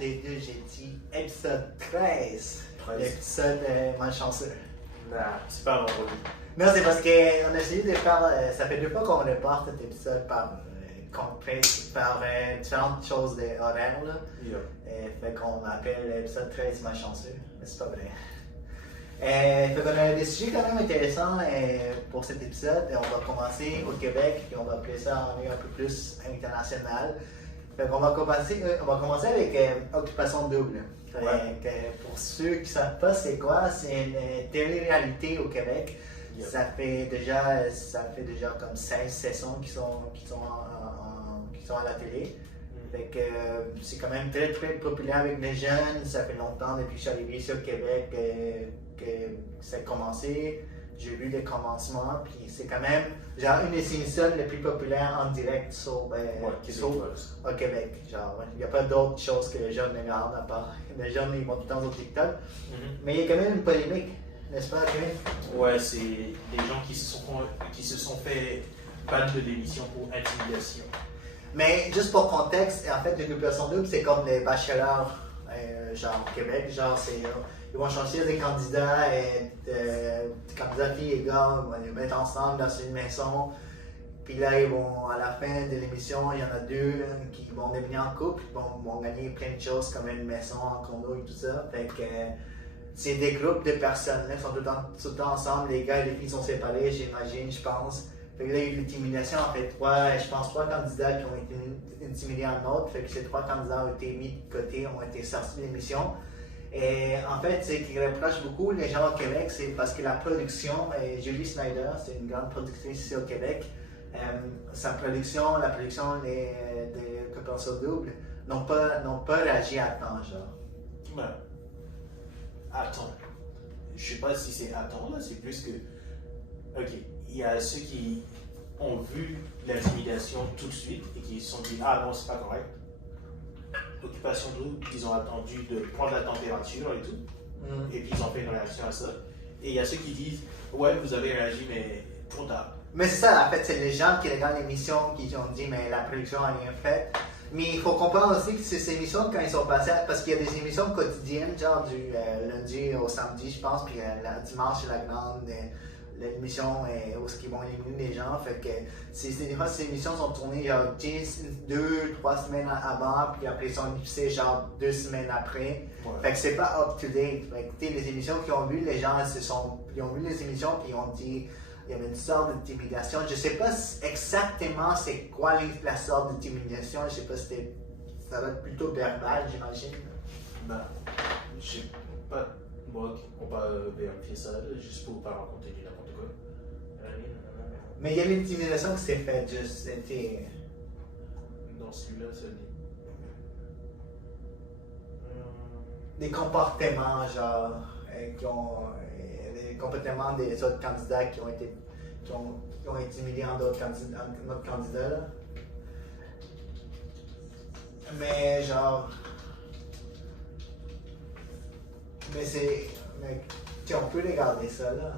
les deux, j'ai dit épisode 13. 13. L'épisode malchanceux. Non, c'est pas vendredi. Non, c'est parce qu'on a essayé de faire. Ça fait 2 fois qu'on reporte cet épisode par différentes choses horaires. Là. Fait qu'on appelle l'épisode 13 malchanceux. Mais c'est pas vrai. Fait qu'on a des sujets quand même intéressants pour cet épisode. On va commencer au Québec, puis on va appeler ça en un peu plus international. Fait qu'on va commencer avec Occupation Double. Pour ceux qui ne savent pas c'est quoi, c'est une télé-réalité au Québec. Yep. Ça fait déjà comme 16 saisons qui sont à la télé. Fait que c'est quand même très très populaire avec les jeunes. Ça fait longtemps depuis que je suis arrivé ici au Québec que ça a commencé. J'ai vu les commencements, puis c'est quand même genre une des émissions les plus populaires en direct au Québec. Genre, il n'y a pas d'autres choses que les jeunes regardent à part. Les jeunes ils vont tout le temps sur TikTok. Mais il y a quand même une polémique, n'est-ce pas, Kevin? Ouais, c'est des gens qui se sont fait ban de l'émission pour intimidation. Mais juste pour contexte, en fait, l'Occupation Double, c'est comme les bachelors, genre au Québec, genre ils vont choisir des candidats, des candidats filles et gars, ils vont les mettre ensemble dans une maison. Puis là, à la fin de l'émission, il y en a 2 qui vont devenir en couple, vont gagner plein de choses comme une maison, un condo et tout ça. Fait que c'est des groupes de personnes, là, qui sont tout le temps ensemble, les gars et les filles sont séparés, j'imagine, je pense. Fait que là, il y a eu l'intimidation, en fait, 3 candidats qui ont été intimidés en autre. Fait que ces 3 candidats ont été mis de côté, ont été sortis de l'émission. Et en fait, ce qui reproche beaucoup les gens au Québec, c'est parce que la production, Julie Snyder, c'est une grande productrice ici au Québec, la production de Occupation Double n'ont pas réagi à temps, genre. Ben, attends. Je sais pas si c'est attends, là, c'est plus que. Ok, il y a ceux qui ont vu l'intimidation tout de suite et qui se sont dit ah non, c'est pas correct. Occupation Double, ils ont attendu de prendre la température et tout, et puis ils ont fait une réaction à ça. Et il y a ceux qui disent ouais, vous avez réagi, mais trop tard. Mais c'est ça, en fait, c'est les gens qui regardent l'émission qui ont dit mais la production n'a rien fait. Mais il faut comprendre aussi que ces émissions, quand ils sont passées, parce qu'il y a des émissions quotidiennes, genre du lundi au samedi, je pense, puis le dimanche, c'est la grande l'émission où ils vont éliminer les gens. Fait que des fois, ces émissions sont tournées genre 2-3 semaines avant, puis après ils sont diffusées genre 2 semaines après. Ouais. Fait que c'est pas up-to-date. Fait que les émissions qu'ils ont vues, les gens ils ont vu les émissions, puis ils ont dit il y avait une sorte d'intimidation. Je sais pas exactement c'est quoi la sorte d'intimidation. Je sais pas si ça va être plutôt verbal, j'imagine. Ben, je sais pas. Moi, on va vérifier ça, juste pour pas raconter n'importe quoi. Mais il y a l'intimidation qui s'est faite, c'était. Dans celui-là, ça dit. Des comportements, genre, des comportements des autres candidats qui ont intimidé notre candidat, là. Mais, genre. Mais on peut regarder ça, là.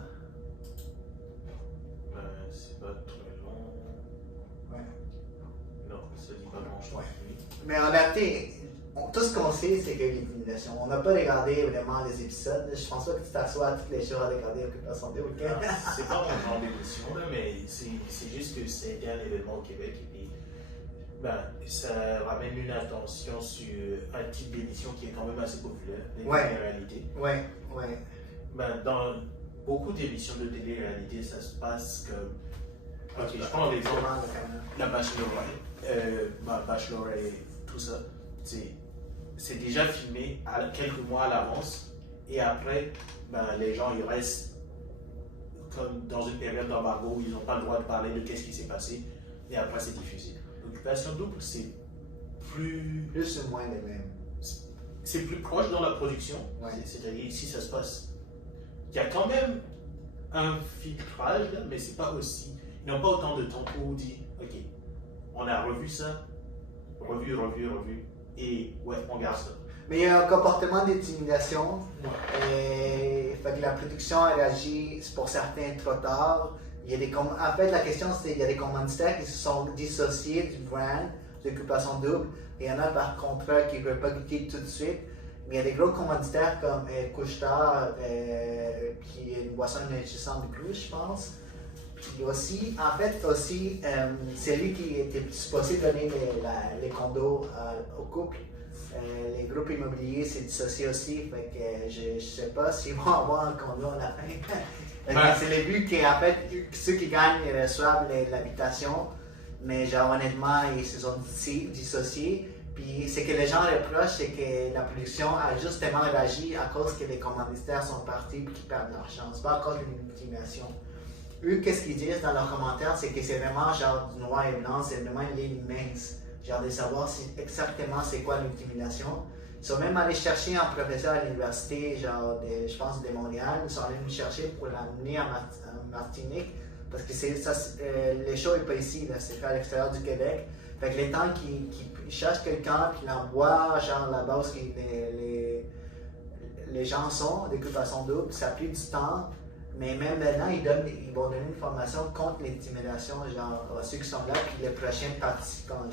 C'est pas très long. Ouais. Non, ça dit pas grand-chose. Ouais. Mais en réalité, tout ce qu'on sait, c'est qu'il y a l'intimidation. On n'a pas regardé vraiment les épisodes. Je pense pas que tu t'assois à toutes les jours à regarder Occupation Double. C'est pas mon genre d'émission, mais c'est juste que c'était un événement au Québec et puis ça ramène une attention sur un type d'émission qui est quand même assez populaire, les télé-réalités. Ouais. Dans beaucoup d'émissions de télé-réalité, ça se passe comme. Ok, je prends l'exemple. La Bachelorette, tout ça. C'est déjà filmé quelques mois à l'avance et après, les gens ils restent comme dans une période d'embargo où ils n'ont pas le droit de parler de qu'est-ce qui s'est passé et après c'est diffusé. L'Occupation Double, c'est plus ou moins les mêmes. C'est plus proche dans la production, c'est-à-dire ici ça se passe. Il y a quand même un filtrage, là, mais c'est pas aussi. Ils n'ont pas autant de temps pour dire ok, on a revu ça, revu, et ouais, on garde ça. Mais il y a un comportement d'intimidation. Fait que la production a réagi pour certains trop tard. En fait, la question c'est il y a des commanditaires qui se sont dissociés du brand d'occupation double. Et il y en a par contrat qui ne veulent pas goûter tout de suite. Mais il y a des gros commanditaires comme Couche-Tard, qui est une boisson énergisante de plus, je pense. Puis aussi, en fait, c'est lui qui était supposé donner les condos au couple. Les groupes immobiliers, c'est dissocié aussi. Fait que je ne sais pas s'ils vont avoir un condo à la fin. C'est le but qu'en fait, ceux qui gagnent reçoivent l'habitation. Mais genre, honnêtement, ils se sont dissociés. Puis ce que les gens reprochent, c'est que la production a justement réagi à cause que les commanditaires sont partis et qu'ils perdent leur chance, pas à cause d'une intimidation. Eux, qu'est-ce qu'ils disent dans leurs commentaires, c'est que c'est vraiment genre du noir et blanc, c'est vraiment une ligne mince. Genre de savoir exactement c'est quoi l'intimidation. Ils sont même allés chercher un professeur à l'université, genre je pense de Montréal, ils sont allés me chercher pour l'amener en Martinique, parce que le show n'est pas ici, c'est à l'extérieur du Québec. Fait que les temps qu'ils cherchent quelqu'un, puis l'envoient genre là-bas où les gens sont, d'occupation double, ça a pris du temps. Mais même maintenant, ils vont donner une formation contre l'intimidation, genre à ceux qui sont là, puis les prochains participants.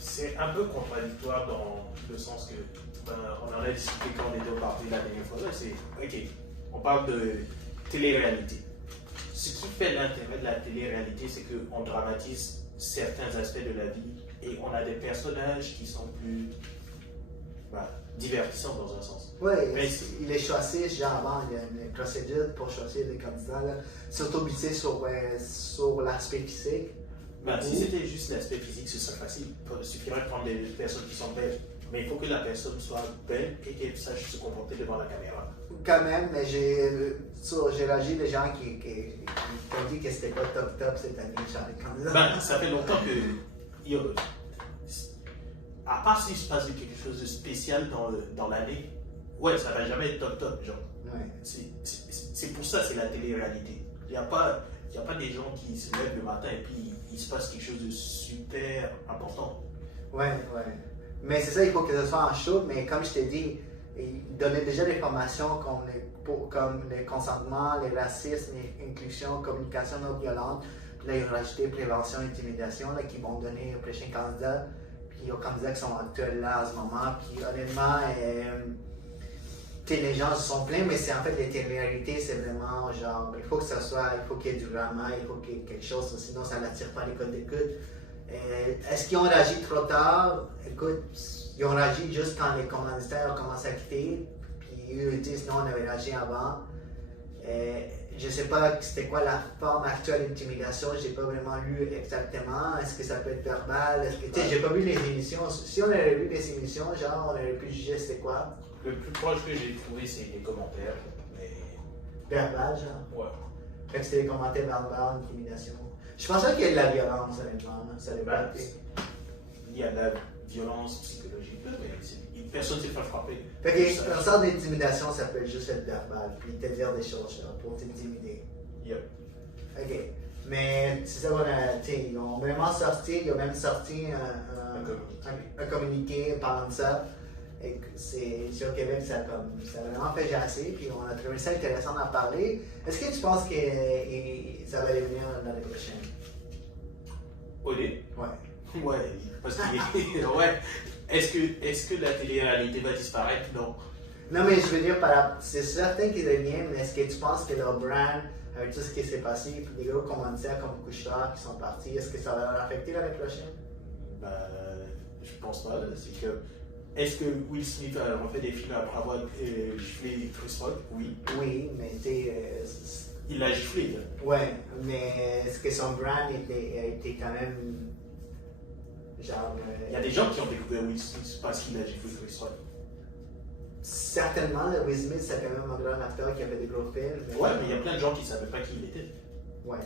C'est un peu contradictoire dans le sens que, on en a discuté quand on était au parti la dernière fois, c'est, ok, on parle de télé-réalité. Ce qui fait l'intérêt de la télé-réalité, c'est qu'on dramatise certains aspects de la vie et on a des personnages qui sont plus divertissants dans un sens. Oui, il est choisi, genre avant, il y a une procédure pour choisir les candidats, surtout basé sur l'aspect physique. Si c'était juste l'aspect physique, ce serait facile. Il suffirait de prendre des personnes qui sont belles. Mais il faut que la personne soit belle et qu'elle sache se comporter devant la caméra. Quand même, mais j'ai réagi des gens qui ont dit que c'était pas top cette année, genre les candidats. Ça fait longtemps que. À part s'il se passe quelque chose de spécial dans l'année, ouais, ça va jamais être top, genre. Ouais. C'est pour ça, c'est la télé-réalité. Il n'y a pas des gens qui se lèvent le matin et puis il se passe quelque chose de super important. Ouais. Mais c'est ça, il faut que ce soit en show, mais comme je t'ai dit, ils donnaient déjà des formations comme le consentement, le racisme, l'inclusion, communication non violente. Puis là, ils ont rajouté prévention, intimidation, là, qui vont donner aux prochains candidats, puis aux candidats qui sont actuels là en ce moment. Puis honnêtement, les gens se sont plaints, mais c'est en fait les télé-réalités, c'est vraiment genre, il faut qu'il y ait du drama, il faut qu'il y ait quelque chose, sinon ça n'attire pas les codes d'écoute. Est-ce qu'ils ont réagi trop tard? Écoute, ils ont réagi juste quand les commanditaires ont commencé à quitter, puis eux disent non, on avait réagi avant. Je ne sais pas c'était quoi la forme actuelle d'intimidation, je n'ai pas vraiment lu exactement. Est-ce que ça peut être verbal? J'ai pas vu les émissions. Si on avait vu les émissions, genre, on aurait pu juger c'était quoi. Le plus proche que j'ai trouvé, c'est les commentaires. Mais... verbal, genre? Ouais. Fait que c'était les commentaires verbales, intimidation. Je pensais qu'il y a de la violence, honnêtement. Ça dépend. Il y a de la violence psychologique, mais personne ne s'est fait frapper. Fait qu'une sorte d'intimidation, ça peut juste être verbal, puis te dire des choses pour t'intimider. Yep. Ok. Mais c'est ça qu'on a. Ils ont vraiment sorti, ils ont même sorti un communiqué parlant de ça. Et sur Québec, ça a vraiment fait jasser, puis on a trouvé ça intéressant d'en parler. Est-ce que tu penses que ça va devenir l'année prochaine? OD? Ouais. Ouais, parce que ouais. Est-ce que la télé-réalité va disparaître? Non. Non, mais je veux dire, c'est certain qu'ils reviennent, mais est-ce que tu penses que leur brand, avec tout ce qui s'est passé, puis les gros commanditaires comme Couche-Tard qui sont partis, est-ce que ça va leur affecter l'année prochaine? Je pense pas. C'est que. Est-ce que Will Smith a refait des films après avoir giflé Chris Rock? Oui. Oui, mais il l'a giflé. Là. Ouais, mais est-ce que son brand était quand même. Genre. Il y a des gens qui ont découvert Will Smith parce qu'il a giflé Chris Rock. Certainement, Will Smith, c'est quand même un grand acteur qui a fait des gros films. Ouais, mais il y a plein de gens qui ne savaient pas qui il était. Ouais.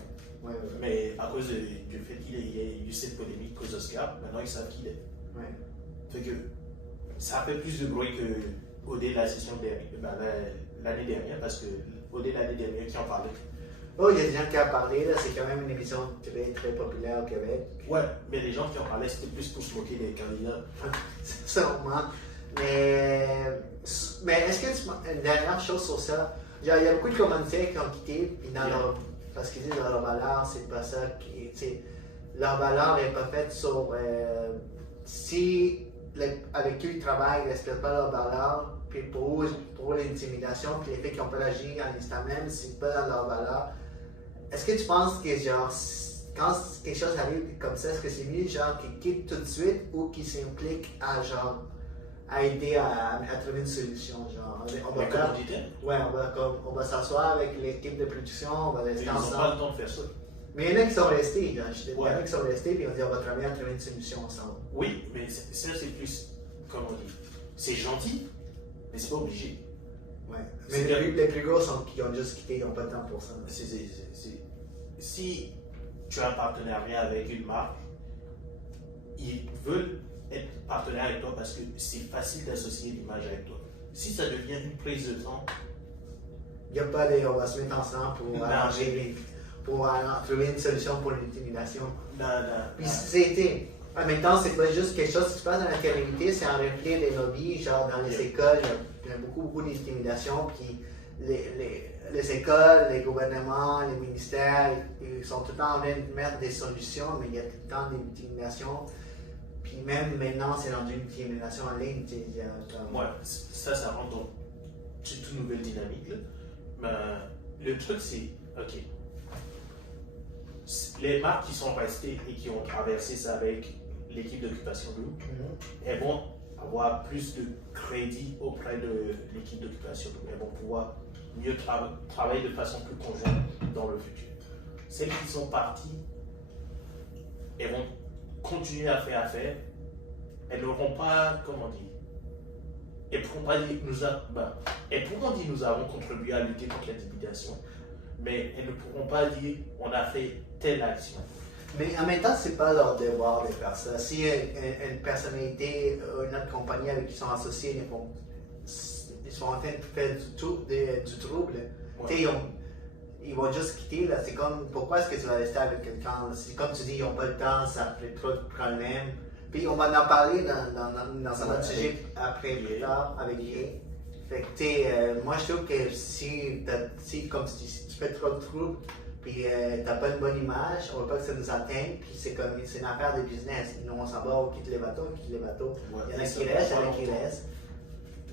Mais à cause du fait qu'il y ait eu cette polémique aux Oscars, maintenant ils savent qui il est. Ouais. Fait que ça a fait plus de bruit que OD la session dernière, l'année dernière, parce que OD l'année dernière qui en parlait. Oh, il y a des gens qui en parlaient, là, c'est quand même une émission très, très populaire au Québec. Ouais, mais les gens qui en parlaient, c'était plus pour se moquer des candidats. Sûrement. Mais est-ce que une dernière chose sur ça, il y a beaucoup de commanditaires qui ont quitté, puis parce qu'ils disent dans leur valeur, c'est pas ça qui. leur valeur n'est pas faite sur si avec qui ils travaillent, ils ne respectent pas leur valeur, puis pour eux l'intimidation, puis les faits qu'ils n'ont pas agi en instant même, c'est pas dans leur valeur. Est-ce que tu penses que genre quand quelque chose arrive comme ça, est-ce que c'est mieux genre qu'ils quittent tout de suite ou qu'ils s'impliquent à aider à trouver une solution, genre on va s'asseoir avec l'équipe de production, on va rester ensemble. Ils n'ont pas le temps de faire ça. Mais il y en a qui sont restés, il y en a qui sont restés et on dit on va travailler à trouver une solution ensemble. Oui, mais ça c'est plus, comment on dit, c'est gentil, mais c'est pas obligé. Ouais. Mais les plus gros sont qui ont juste quitté, ils n'ont pas de temps pour ça. Si tu as un partenariat avec une marque, ils veulent être partenaires avec toi parce que c'est facile d'associer l'image avec toi. Si ça devient une prise de temps, il n'y a pas on va se mettre ensemble pour arranger, pour trouver une solution pour l'intimidation. Puis c'était. En même temps, c'est pas juste quelque chose qui se passe dans la communauté, c'est un reflet des lobbies, genre dans les écoles, il y a beaucoup d'intimidation, puis les écoles, les gouvernements, les ministères, ils sont tout le temps en train de mettre des solutions, mais il y a tout le temps d'intimidation. Puis même maintenant, c'est rendu une intimidation en ligne. Ouais, ça rentre dans une toute nouvelle dynamique. Là. Mais le truc, c'est, OK, les marques qui sont restées et qui ont traversé ça avec l'équipe d'occupation double, elles vont avoir plus de crédit auprès de l'équipe d'occupation double. Elles vont pouvoir mieux travailler de façon plus conjointe dans le futur. Celles qui sont parties, elles vont continuer à faire affaire. Elles n'auront pas, comment dire, elles pourront pas dire elles pourront dire nous avons contribué à lutter contre l'intimidation, mais elles ne pourront pas dire on a fait telle action. Mais en même temps, c'est pas leur devoir de faire ça. Si une personnalité, une autre compagnie avec qui ils sont associés, ils sont en train de faire du trouble, ouais. Ils vont juste quitter. Là. C'est comme, pourquoi est-ce que tu vas rester avec quelqu'un? C'est comme tu dis, ils n'ont pas le temps, ça fait trop de problèmes. Puis on va en parler dans un autre sujet après, plus tard, avec Jay. Fait que, moi je trouve que si comme tu dis, si tu fais trop de trouble, puis t'as pas une bonne image, on veut pas que ça nous atteigne, puis c'est une affaire de business. Nous on s'en va, on quitte les bateaux, il y en a qui restent, il y en a qui restent.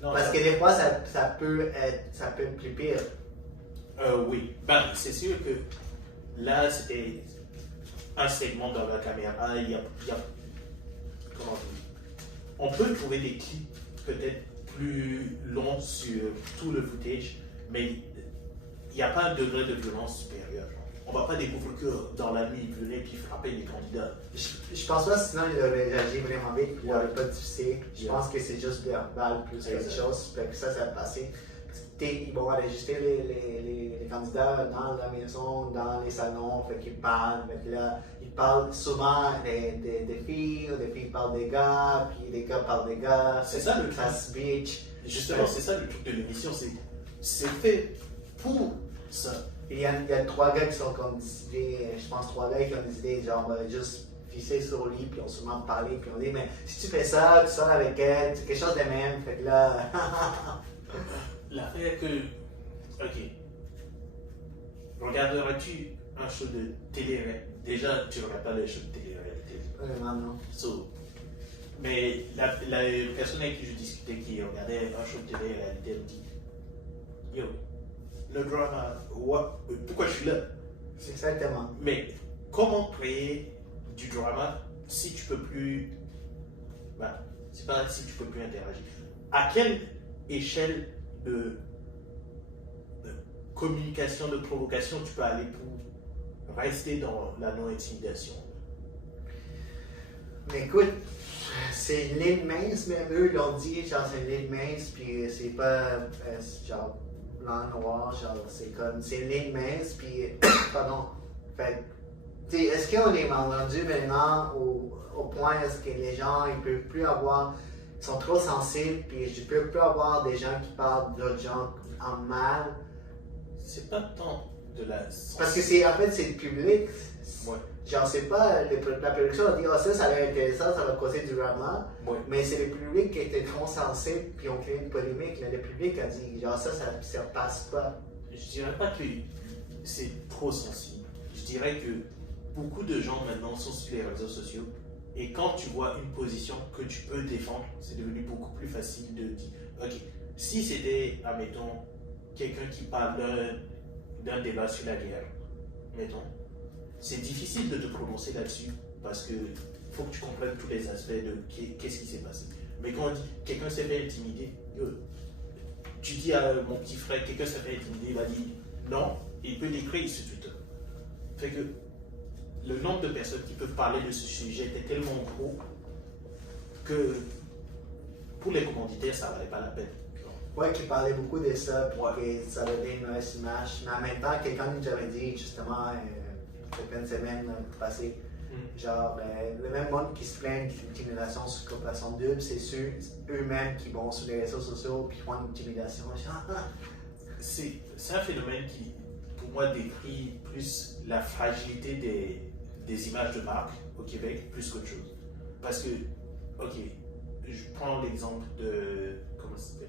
Parce que des fois ça peut être plus pire. Oui, c'est sûr que là c'était un segment dans la caméra, il y a comment dire, on peut trouver des clips peut-être plus longs sur tout le footage, mais il n'y a pas un degré de violence supérieur. On ne va pas découvrir que dans la nuit, il venait puis frapper les candidats. Je pense pas, sinon il aurait réagi vraiment vite, il n'aurait pas diffusé. Je pense que c'est juste verbal plus quelque chose, fait que ça va passer. Ils vont enregistrer les candidats dans la maison, dans les salons, fait qu'ils parlent. Fait que là, ils parlent souvent des filles, ou des filles parlent des gars, puis les gars parlent des gars. C'est ça le class beach. Justement, c'est ça le truc de l'émission, c'est fait pour ça. Il y a 3 gars qui sont comme décidés, je pense 3 gars qui ont décidé, genre, on va juste pisser sur lui, puis on se met à parler, puis on dit, mais si tu fais ça, tu sors avec elle, c'est quelque chose de même, fait que là. L'affaire que, ok, regarderas-tu un show de télé-réalité? Déjà, tu ne regardes pas les shows de télé-réalité. Vraiment non. Mais la personne avec qui je discutais qui regardait un show de télé-réalité me dit, yo, le drama, pourquoi je suis là? C'est exactement. Mais comment créer du drama si tu peux plus, c'est pas si tu peux plus interagir. À quelle échelle de communication, de provocation tu peux aller pour rester dans la non-intimidation? Mais écoute, c'est une ligne mince, mais eux l'ont dit, genre c'est une ligne mince, puis c'est pas genre blanc-noir, genre c'est une ligne mince, puis pardon, fait est-ce qu'on est rendu maintenant au point est-ce que les gens ils peuvent plus avoir, ils sont trop sensibles, puis je peux plus avoir des gens qui parlent d'autres gens en mal. C'est pas tant de la... Parce que c'est, en fait, c'est le public. Ouais. Genre, c'est pas, la production a dit, ça a l'air intéressant, ça va causer du drama. Ouais. Mais c'est le public qui était trop sensible, puis ont créé une polémique. Mais le public a dit, genre, ça passe pas. Je dirais pas que c'est trop sensible. Je dirais que beaucoup de gens maintenant sont sur les réseaux sociaux et quand tu vois une position que tu peux défendre, c'est devenu beaucoup plus facile de dire, ok, si c'était, admettons, quelqu'un qui parle d'un débat sur la guerre, mettons, c'est difficile de te prononcer là-dessus parce que faut que tu comprennes tous les aspects de qu'est-ce qui s'est passé. Mais quand on dit quelqu'un s'est fait intimider, tu dis à mon petit frère, quelqu'un s'est fait intimider, il va dire non, il peut l'écrire sur Twitter. Fait que le nombre de personnes qui peuvent parler de ce sujet était tellement gros que pour les commanditaires, ça ne valait pas la peine. Ouais, qui parlait beaucoup de ça, puis que ça donnait une mauvaise image. Mais en même temps, quelqu'un nous avait dit, justement, quelques semaines passées, genre, le même monde qui se plaint d'intimidation sur Corporation Double, c'est ceux eux-mêmes qui vont sur les réseaux sociaux puis font une intimidation. C'est un phénomène qui, pour moi, décrit plus la fragilité des images de marque au Québec, plus qu'autre chose. Parce que, ok, je prends l'exemple de, comment ça s'appelle,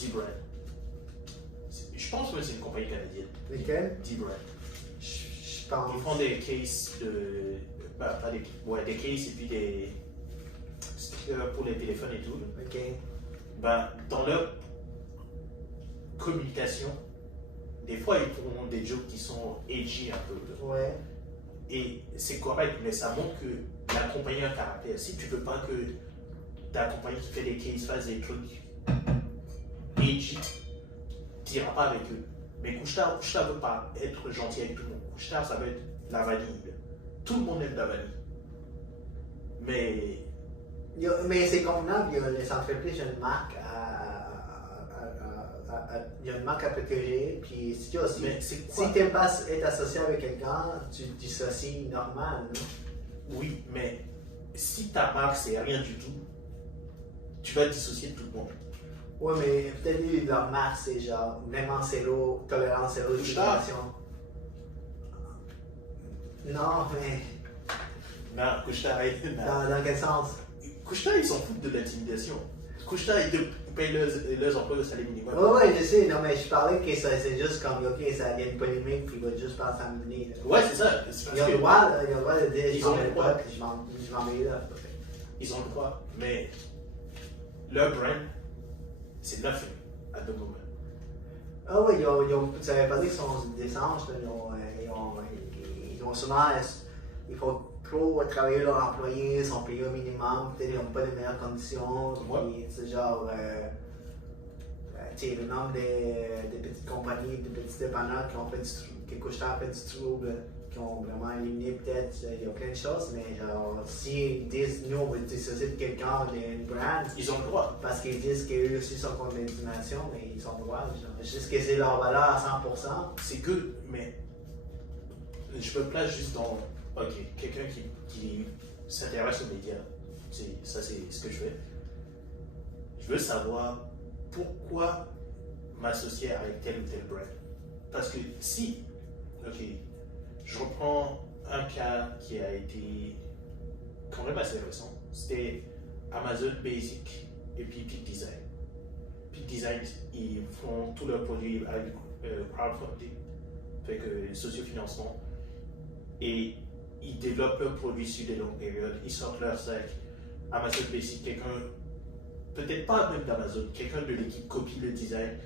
D-Brand. Je pense que c'est une compagnie canadienne. Lesquels? D-Brand. Je pense. Ils font des cases des cases et puis des stickers pour les téléphones et tout. Ok. Dans leur communication, des fois ils font des jokes qui sont edgy un peu. Ouais. Et c'est correct, mais ça montre que la compagnie a un caractère. Si tu veux pas que ta compagnie qui fait des cases fasse des trucs edgy, tu n'iras pas avec eux. Mais Couche-Tard ne veut pas être gentil avec tout le monde. Couche-Tard, ça veut être la vanille. Tout le monde aime la vanille. Mais c'est convenable, il y a les entreprises, il y a une marque il y a une marque à protéger, puis si tu n'aimes pas être associé avec quelqu'un, tu te dissocies normal, non? Oui, mais si ta marque c'est rien du tout, tu vas te dissocier de tout le monde. Ouais, mais peut-être leur marque c'est genre vraiment zéro, tolérance zéro, discrimination. Non, mais. Non, Couche-Tard, dans quel sens? Couche-Tard, ils s'en foutent de l'intimidation. Couche-Tard, ils te payent leurs emplois au salaire minimum. Ouais, je sais, non, mais je parlais que ça, c'est juste comme, ok, ça y a une polémique, puis il va juste pas s'amener. Ouais, c'est ça. Il y a le droit de dire, ils ont le droit, puis je m'en mets là. Ils ont le droit, mais leur brand, c'est nothing at the moment. Ah oui, ça veut pas dire qu'ils sont des anges, ils ont souvent, il faut trop travailler leurs employés, ils sont payés au minimum, peut-être ils n'ont pas les meilleures conditions, puis c'est genre, le nombre de petites compagnies, de petits dépanneurs qui ont fait qui Couche-Tard fait du trouble, qui ont vraiment éliminé peut-être, il y a plein de choses, mais genre, s'ils disent, nous on veut dissocier de quelqu'un d'une brand, ils ont le droit. Parce qu'ils disent qu'eux aussi sont contre l'intimidation, mais ils ont le droit. Juste que c'est leur valeur à 100%. C'est good, mais je me place juste dans, ok, quelqu'un qui s'intéresse aux médias, ça c'est ce que je fais. Je veux savoir pourquoi m'associer avec tel ou tel brand. Parce que si, ok, je reprends un cas qui a été quand même assez récent, c'était Amazon Basic et puis Peak Design. Peak Design, ils font tous leurs produits avec crowdfunding, fait que sociofinancement, et ils développent leurs produits sur des longues périodes, ils sortent leur sac. Amazon Basic, quelqu'un, peut-être pas même d'Amazon, quelqu'un de l'équipe copie le design,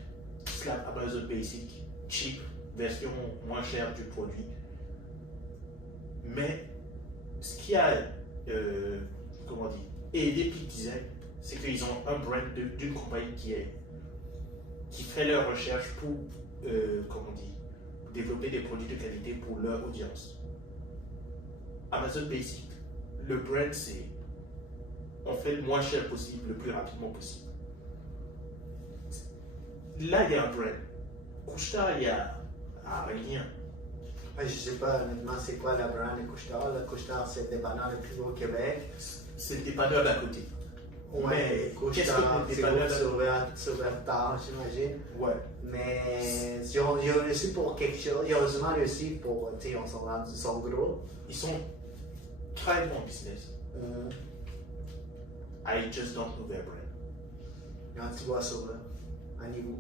slap Amazon Basic, cheap, version moins chère du produit. Mais ce qui a, comment dire, aidé Peak Design, c'est qu'ils ont un brand d'une compagnie qui fait leurs recherches pour, comment dire, développer des produits de qualité pour leur audience. Amazon Basic, le brand c'est on fait le moins cher possible, le plus rapidement possible. Là, il y a un brand. Couche-Tard, il y a rien. Je sais pas honnêtement c'est quoi la brand de Couche-Tard. Couche-Tard c'est le dépanneur le plus gros au Québec. C'est le dépanneur d'à côté. Ouais, Couche-Tard c'est sur leur tard, j'imagine. Ouais. Mais ils ont réussi pour quelque chose. Ils ont heureusement réussi pour, tu sais, ils sont gros. Ils sont très bons en business. I just don't know their brand. Il y a un petit boisseau là, à niveau.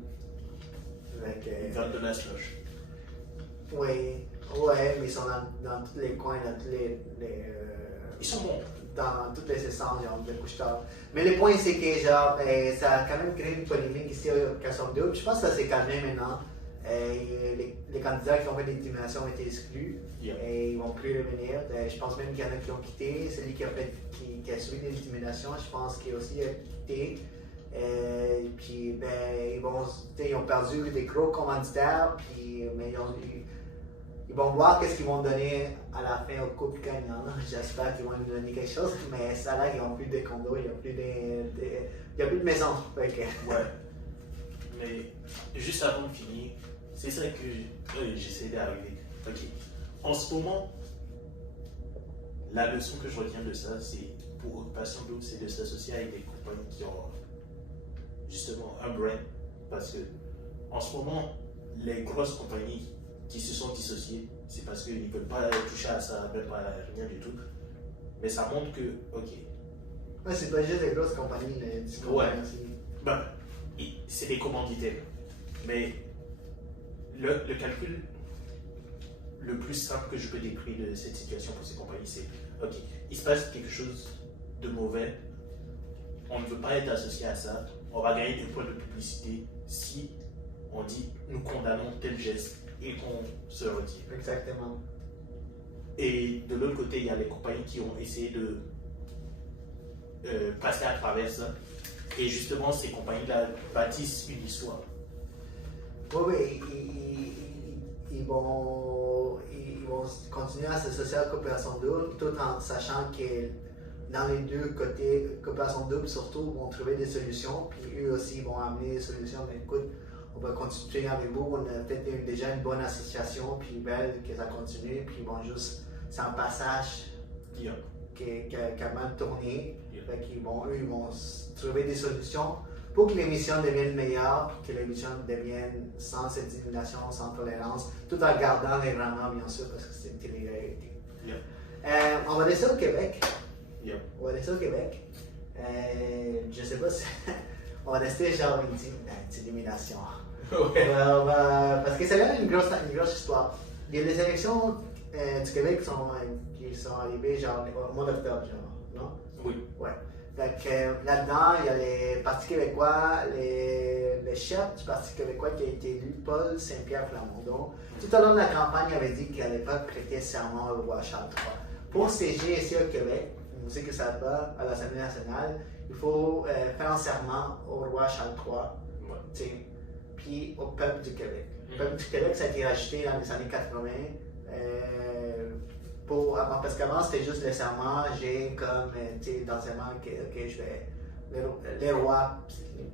Ils vendent de la slush. Oui. Ouais, mais ils sont dans tous les coins, dans tous Ils sont bons. dans toutes les essences, genre, de couche-tard. Mais le point, c'est que, genre, ça a quand même créé une polémique ici à Occupation Double. Je pense que ça s'est calmé maintenant. Les candidats qui ont fait l'intimidation ont été exclus. Yeah. Et ils ne vont plus revenir. Je pense même qu'il y en a qui ont quitté. Celui qui a subi l'intimidation, je pense qu'il a aussi quitté. Puis, ben, ils ont perdu des gros commanditaires. Puis, mais ils vont voir qu'est-ce qu'ils vont donner à la fin au couple gagnant. J'espère qu'ils vont nous donner quelque chose, mais ça là, ils n'ont plus de condos, il n'y a plus de maison. Ouais. Mais juste avant de finir, c'est ça que j'essaie d'arriver. Ok. En ce moment, la leçon que je retiens de ça, c'est pour Occupation Double, c'est de s'associer avec des compagnies qui ont justement un brand. Parce que en ce moment, les grosses compagnies qui se sont dissociés, c'est parce qu'ils ne veulent pas toucher à ça, même pas rien du tout. Mais ça montre que, ok. Ouais, c'est pas juste des grosses compagnies, les discours. Ouais. Ben, c'est des commanditaires. Mais le calcul le plus simple que je peux décrire de cette situation pour ces compagnies, c'est, ok, il se passe quelque chose de mauvais, on ne veut pas être associé à ça, on va gagner des points de publicité si on dit nous condamnons tel geste et qu'on se retire. Exactement. Et de l'autre côté, il y a les compagnies qui ont essayé de passer à travers ça. Et justement, ces compagnies-là bâtissent une histoire. Oui, ils vont continuer à s'associer à la coopération double tout en sachant que dans les deux côtés, coopération double surtout, vont trouver des solutions. Puis eux aussi vont amener des solutions. Mais écoute, on va continuer avec vous. On a fait déjà une bonne association, puis belle que ça continue. Puis ils vont juste, c'est un passage qui a mal tourné. Fait qu'ils vont, eux, ils vont trouver des solutions pour que l'émission devienne meilleure, puis que l'émission devienne sans cette discrimination, sans tolérance, tout en gardant les rendements, bien sûr, parce que c'est une télé-réalité. On va laisser au Québec. On va laisser au Québec. Je sais pas si. On va rester genre une élimination. Ouais. Parce que c'est là une grosse histoire. Il y a les élections du Québec qui sont arrivées genre au mois d'octobre, genre, non? Oui. Ouais. Donc là-dedans, il y a les Partis québécois, le chef du Parti québécois qui a été élu, Paul Saint-Pierre Plamondon. Tout au long de la campagne, il avait dit qu'il n'allait pas prêter serment au roi Charles III. Pour siéger ici au Québec, vous savez que ça va à l'Assemblée nationale, il faut faire un serment au roi Charles III, ouais. Puis au peuple du Québec. Le peuple du Québec, ça a été rajouté dans les années 80. Parce qu'avant, c'était juste le serment, j'ai comme, dans le serment, que je vais. Le roi,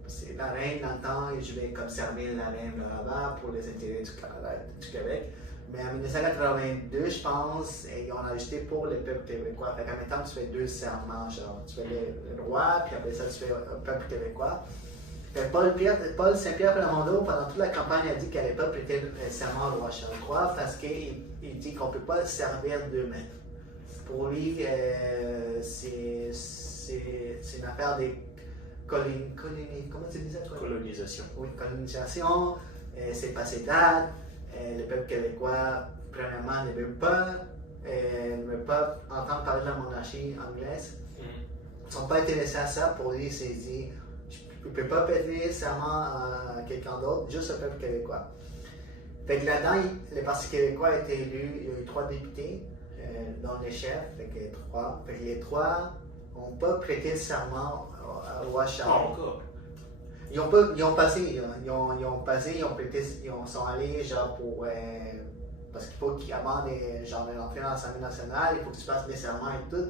c'est la reine dans le temps, et je vais comme servir la reine là-bas pour les intérêts du Québec. Mais en 1982, je pense, ils ont ajouté pour le peuple québécois. Fait qu'en même temps, tu fais deux serments, genre, tu fais le roi, puis après ça, tu fais le peuple québécois. Fait Paul Saint-Pierre Plamondon, pendant toute la campagne, a dit qu'elle n'allait pas prêter le serment au roi Charles III parce qu'il dit qu'on ne peut pas se servir d'eux-mêmes. Pour lui, c'est une affaire de comment tu disais, toi? Colonisation. Oui, colonisation, c'est passé date. Le peuple québécois, premièrement, ne veut pas entendre parler de la monarchie anglaise. Ils ne sont pas intéressés à ça. Pour lui, c'est dit, il ne peut pas prêter serment à quelqu'un d'autre, juste le peuple québécois. Fait que là-dedans, le Parti québécois a été élu, il y a eu 3 députés, dont les chefs, fait que les trois n'ont pas prêté le serment au roi Charles. Pas encore. Ils ont passé, ils sont allés genre pour. Parce qu'il faut qu'avant d'entrer dans l'Assemblée nationale, il faut que tu fasses les serments et tout.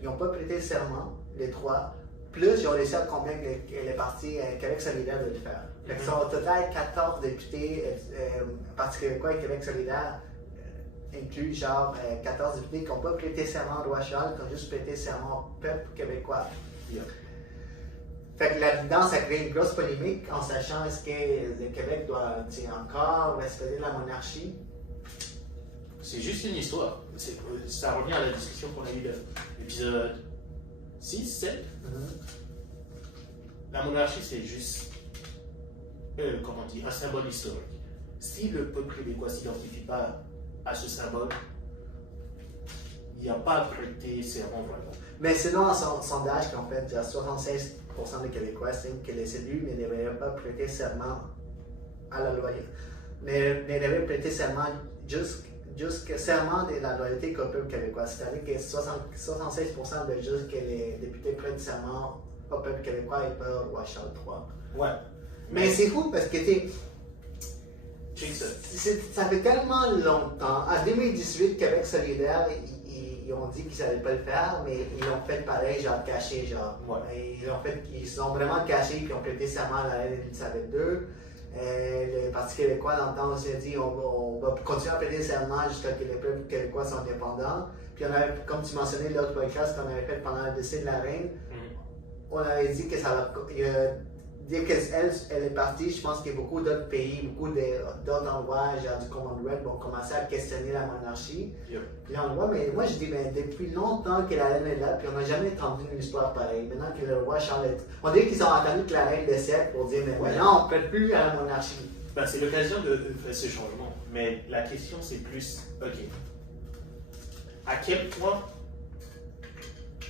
Ils n'ont pas prêté le serment, les trois. Plus, ils ont réussi à convaincre les partis Québec solidaire de le faire. Fait que sont au total 14 députés, Parti québécois et Québec solidaire, inclus genre 14 députés qui n'ont pas prêté serment au roi Charles, qui ont juste prêté serment au peuple québécois. Yeah. Fait que là-dedans, ça crée une grosse polémique en sachant est-ce que le Québec doit encore respecter la monarchie. C'est juste une histoire. Ça revient à la discussion qu'on a eue de l'épisode 6, 7. La monarchie, c'est juste un symbole historique. Si le peuple québécois ne s'identifie pas à ce symbole, il n'y a pas à prêter serment vraiment. Mais selon un sondage qu'en fait, il y a 76% des Québécois estiment que les élus ne devraient pas prêter serment à la loyauté. Ne devraient prêter serment jusqu'à serment de la loyauté au peuple québécois. C'est-à-dire que 76% veulent juste que les députés prêtent serment au peuple québécois et pas au roi Charles III. Ouais. Mais c'est fou parce que ça fait tellement longtemps. En 2018, Québec solidaire, ils ont dit qu'ils ne savaient pas le faire, mais ils l'ont fait pareil, genre caché, genre. Ouais. Ils sont vraiment cachés, puis ils ont prêté serment à la reine Elisabeth II. Le Parti québécois, dans le temps, aussi a dit on va continuer à prêter serment jusqu'à ce que les peuples québécois soient indépendants. Puis on avait, comme tu mentionnais, l'autre podcast qu'on avait fait pendant le décès de la reine, on avait dit que ça va. Dès qu'elle est partie, je pense qu'il y a beaucoup d'autres pays, beaucoup d'autres endroits, genre du Commonwealth, vont commencer à questionner la monarchie. Puis l'endroit, mais moi je dis, ben, depuis longtemps que la reine est là, puis on n'a jamais entendu une histoire pareille. Maintenant que le roi Charles est. On dirait qu'ils ont attendu que la reine décède pour dire, mais non, on ne peut plus à la monarchie. Ben, c'est l'occasion de faire ce changement. Mais la question c'est plus, ok, à quel point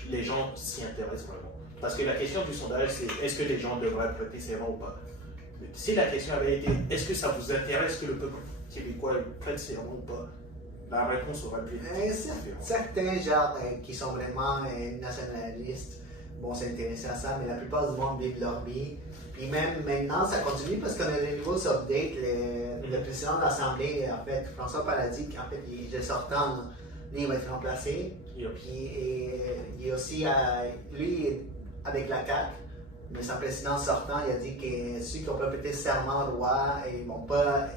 les gens s'y intéressent vraiment? Parce que la question du sondage, c'est est-ce que les gens devraient prêter serment ou pas? Si la question avait été est-ce que ça vous intéresse que le peuple québécois prête serment ou pas? La réponse aurait pu être différente. Certains gens qui sont vraiment nationalistes vont s'intéresser à ça, mais la plupart du monde vivent leur vie. Puis même maintenant, ça continue parce qu'on a des nouveaux updates. Le président de l'Assemblée, en fait, François Paradis, en fait, il est sortant, lui, il va être remplacé. Puis il est aussi, lui, avec la CAQ, mais son président sortant, il a dit que ceux qui n'ont pas prêté serment au roi, ils ne vont pas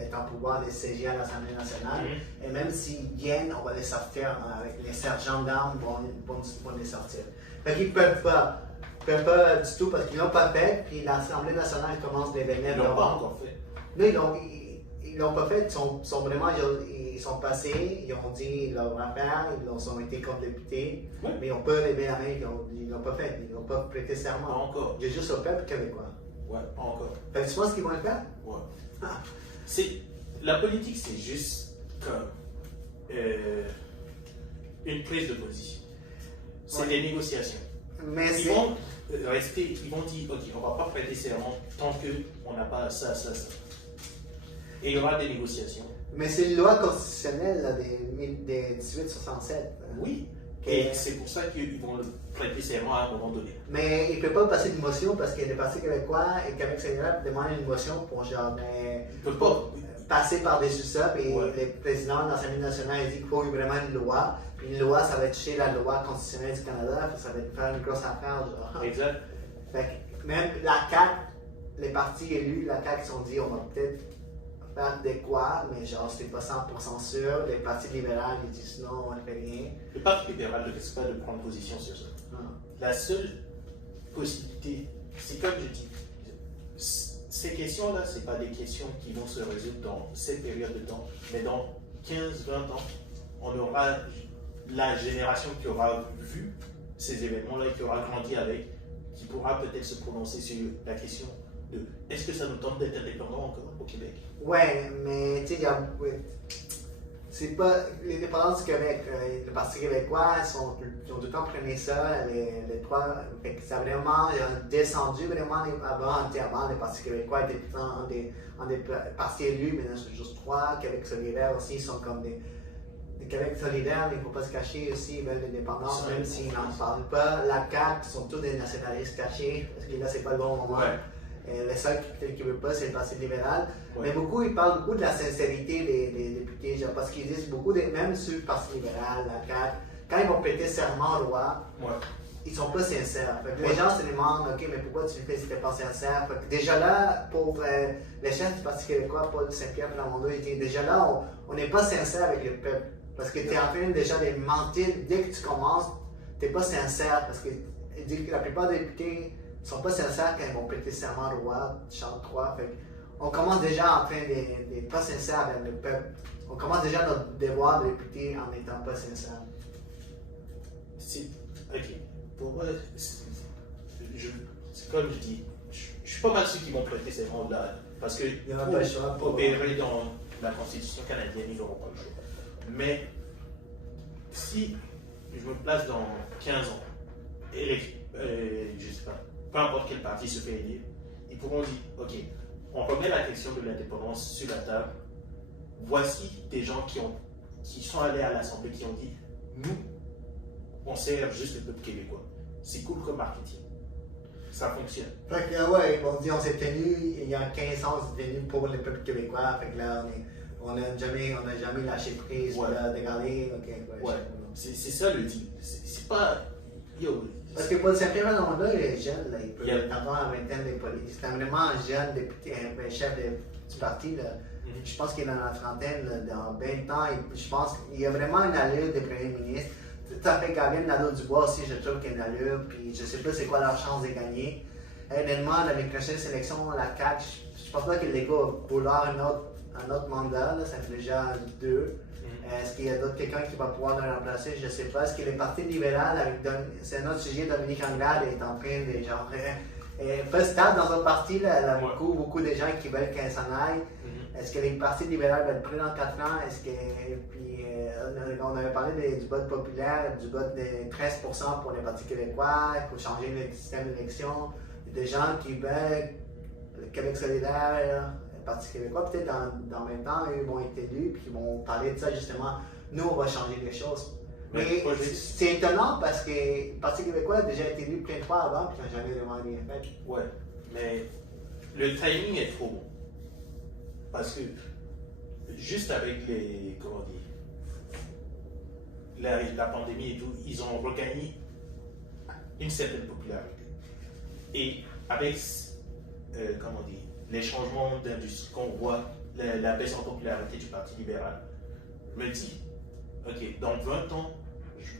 être en pouvoir de siéger à l'Assemblée nationale. Et même s'ils viennent, on va les sortir avec les sergents d'armes vont les sortir. Fait qu'ils ne peuvent pas du tout parce qu'ils ne l'ont pas fait, puis l'Assemblée nationale commence à devenir. Ils ne l'ont pas encore fait. Non, ils l'ont pas fait, ils sont passés, ils ont dit leur affaire, ils ont été comme députés, mais ils n'ont pas levé la main, ils l'ont pas fait, ils n'ont pas prêté serment. Pas encore. Il y a juste au peuple québécois. Ouais, pas encore. Fait que tu penses qu'ils vont le faire? Ouais. La politique, c'est juste comme une prise de position. C'est des négociations. Mais ils vont dire, ok, on ne va pas prêter serment tant qu'on n'a pas ça. Et il y aura des négociations. Mais c'est une loi constitutionnelle là, des 1867. Oui. Et c'est pour ça qu'ils vont le prêter serment à un moment donné. Mais il ne peut pas passer d'une motion parce que le Parti québécois et Québec solidaire demandent une motion pour genre, passer par-dessus ça. Puis le président de l'Assemblée nationale a dit qu'il faut vraiment une loi. Puis une loi, ça va toucher la loi constitutionnelle du Canada. Puis ça va faire une grosse affaire. Genre. Exact. Fait que même la CAQ, les partis élus, la CAQ se sont dit on va peut-être faire de quoi, mais genre c'était pas 100% sûr. Les partis libéraux ils disent non, on ne fait rien. Le Parti libéral ne risque pas de prendre position sur ça. La seule possibilité, c'est comme je dis, ces questions-là, ce pas des questions qui vont se résoudre dans cette période de temps, mais dans 15-20 ans, on aura la génération qui aura vu ces événements-là, qui aura grandi avec, qui pourra peut-être se prononcer sur la question de est-ce que ça nous tente d'être indépendant encore au Québec? Ouais, mais tu sais, c'est pas l'indépendance du Québec. Le Parti québécois, ils ont tout le temps pris ça, les trois. Ça a vraiment descendu vraiment avant. Le Parti québécois était tout le temps en des partis élus, maintenant c'est juste trois. Québec solidaire aussi, ils sont comme des Québec solidaire, il ne faut pas se cacher aussi, ils veulent l'indépendance, même s'ils n'en parlent pas. La CAQ sont tous des nationalistes cachés, parce que là, c'est pas le bon moment. Le seul qui ne veut pas, c'est le Parti libéral. Mais ils parlent beaucoup de la sincérité des députés, genre, parce qu'ils disent beaucoup, même sur le Parti libéral, la CAQ, quand ils vont prêter serment au roi, ils ne sont pas sincères. Les gens se demandent, ok, mais pourquoi tu le fais si tu n'es pas sincère? Déjà là, pour le chef du Parti québécois, Paul Saint-Pierre Plamondon, il dit, déjà là, on n'est pas sincère avec le peuple. Parce que tu es en train déjà de mentir dès que tu commences, tu n'es pas sincère. Parce que la plupart des députés ne sont pas sincères quand ils vont prêter serment au roi Charles III. On commence déjà en train d'être pas sincère avec le peuple. On commence déjà notre devoir de député en n'étant pas sincère. Ok. Pour moi, c'est comme je dis, je suis pas mal ceux qui vont prêter serment là. Parce que pour opérer la Constitution canadienne, ils n'auront pas le choix. Mais si je me place dans 15 ans, et je sais pas, peu importe quel parti se fait élire, ils pourront dire, ok, on remet la question de l'indépendance sur la table. Voici des gens qui sont allés à l'Assemblée, qui ont dit, nous, on sert juste le peuple québécois. C'est cool comme marketing. Ça fonctionne. Fait que ouais, on dit on s'est tenu, il y a 15 ans, on s'est tenu pour le peuple québécois. Fait que là, on n'a jamais lâché prise, Ouais. de regarder. Ouais. C'est ça le deal. C'est pas. Yo. Parce que pour le simplement nombre-là, il est jeune, là, il peut Yep. avoir la vingtaine de politiques. C'est vraiment un jeune député, un chef du parti. Là. Mhm. Je pense qu'il est dans la trentaine, là, dans 20 ans. Je pense qu'il y a vraiment une allure de premier ministre. Tout à fait, Gabriel Nadeau-Dubois aussi, je trouve qu'il y a une allure. Puis je sais pas c'est quoi leur chance de gagner. Honnêtement, dans les prochaines sélections, la CAQ, je pense pas que les gars vont vouloir un autre mandat. Là, ça fait déjà 2. Est-ce qu'il y a quelqu'un qui va pouvoir le remplacer? Je ne sais pas. Est-ce que le Parti libéral, c'est un autre sujet, Dominique Anglade est en train de genre. Pas stable dans un parti, là, elle a beaucoup de gens qui veulent qu'elle s'en aille. Est-ce que les partis libéraux vont être pris dans 4 ans? Est-ce que. Puis, on avait parlé du vote populaire, du vote de 13% pour les partis québécois, il faut changer le système d'élection. Il y a des gens qui veulent le Québec solidaire, le Parti québécois, peut-être dans 20 ans, eux vont être élus, puis ils vont parler de ça justement. Nous, on va changer les choses. Mais c'est étonnant parce que le Parti québécois a déjà été élu plein de fois avant, puis n'a jamais vraiment rien fait. Ouais, mais le timing est trop bon. Parce que juste avec les. Comment dire. La pandémie et tout, ils ont regagné une certaine popularité. Et avec. Comment dire. Les changements d'industrie qu'on voit, la baisse en popularité du Parti libéral, me dit, ok, dans 20 ans,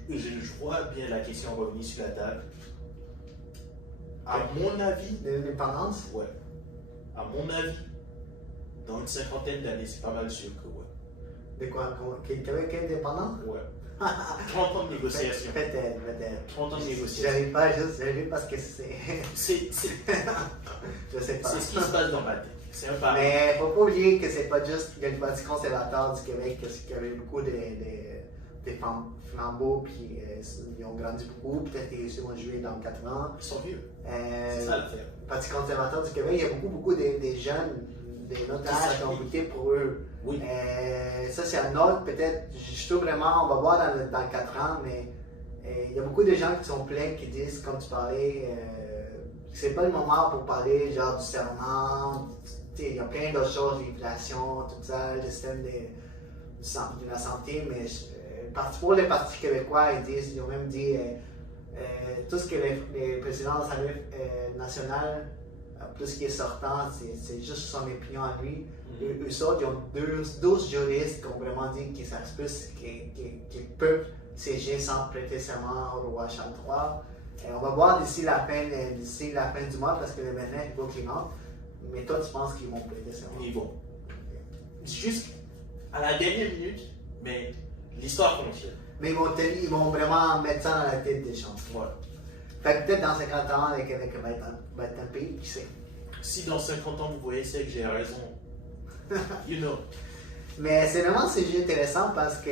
je vois bien la question revenir sur la table. À mon avis. De l'indépendance? Ouais. À mon avis, dans une cinquantaine d'années, c'est pas mal sûr que ouais. De quoi? Québec est indépendant? Ouais. 30 ans de négociation. Peut-être. 30 ans de négociation. J'arrive pas juste parce que c'est. C'est Je sais pas. ce qui se passe dans ma tête. C'est un pari. Mais faut pas oublier que c'est pas juste il y a le Parti conservateur du Québec qui avait beaucoup de flambeaux, puis ils ont grandi beaucoup. Peut-être qu'ils vont jouer dans 4 ans. Ils sont vieux. C'est ça l'affaire. Le Parti conservateur du Québec, il y a beaucoup des jeunes, des notre âge qui ont voté pour eux. Oui. Ça, c'est un autre, peut-être, je trouve vraiment, on va voir dans 4 ans, mais il y a beaucoup de gens qui sont pleins qui disent, comme tu parlais, que c'est pas le moment pour parler genre du serment, il y a plein d'autres choses, l'inflation, tout ça, le système de la santé, mais pour les partis québécois, ils ont même dit tout ce que les présidents de l'Assemblée nationale, tout ce qui est sortant, c'est juste son opinion à lui. Eux autres, ils ont 12 juristes qui ont vraiment dit qu'ils savent plus qu'ils peuvent siéger sans prêter serment au roi Charles III. On va voir d'ici la fin du mois, parce que le maintenant, il faut qu'ils rentrent. Mais toi, tu penses qu'ils vont prêter serment? Ils vont. Juste à la dernière minute, mais l'histoire fonctionne. Mais ils vont vraiment mettre ça dans la tête des gens. Voilà. Fait que peut-être dans 50 ans, le Québec va être un pays, qui sait. Si dans 50 ans vous voyez ça que j'ai raison, you know. Mais c'est vraiment un sujet intéressant parce que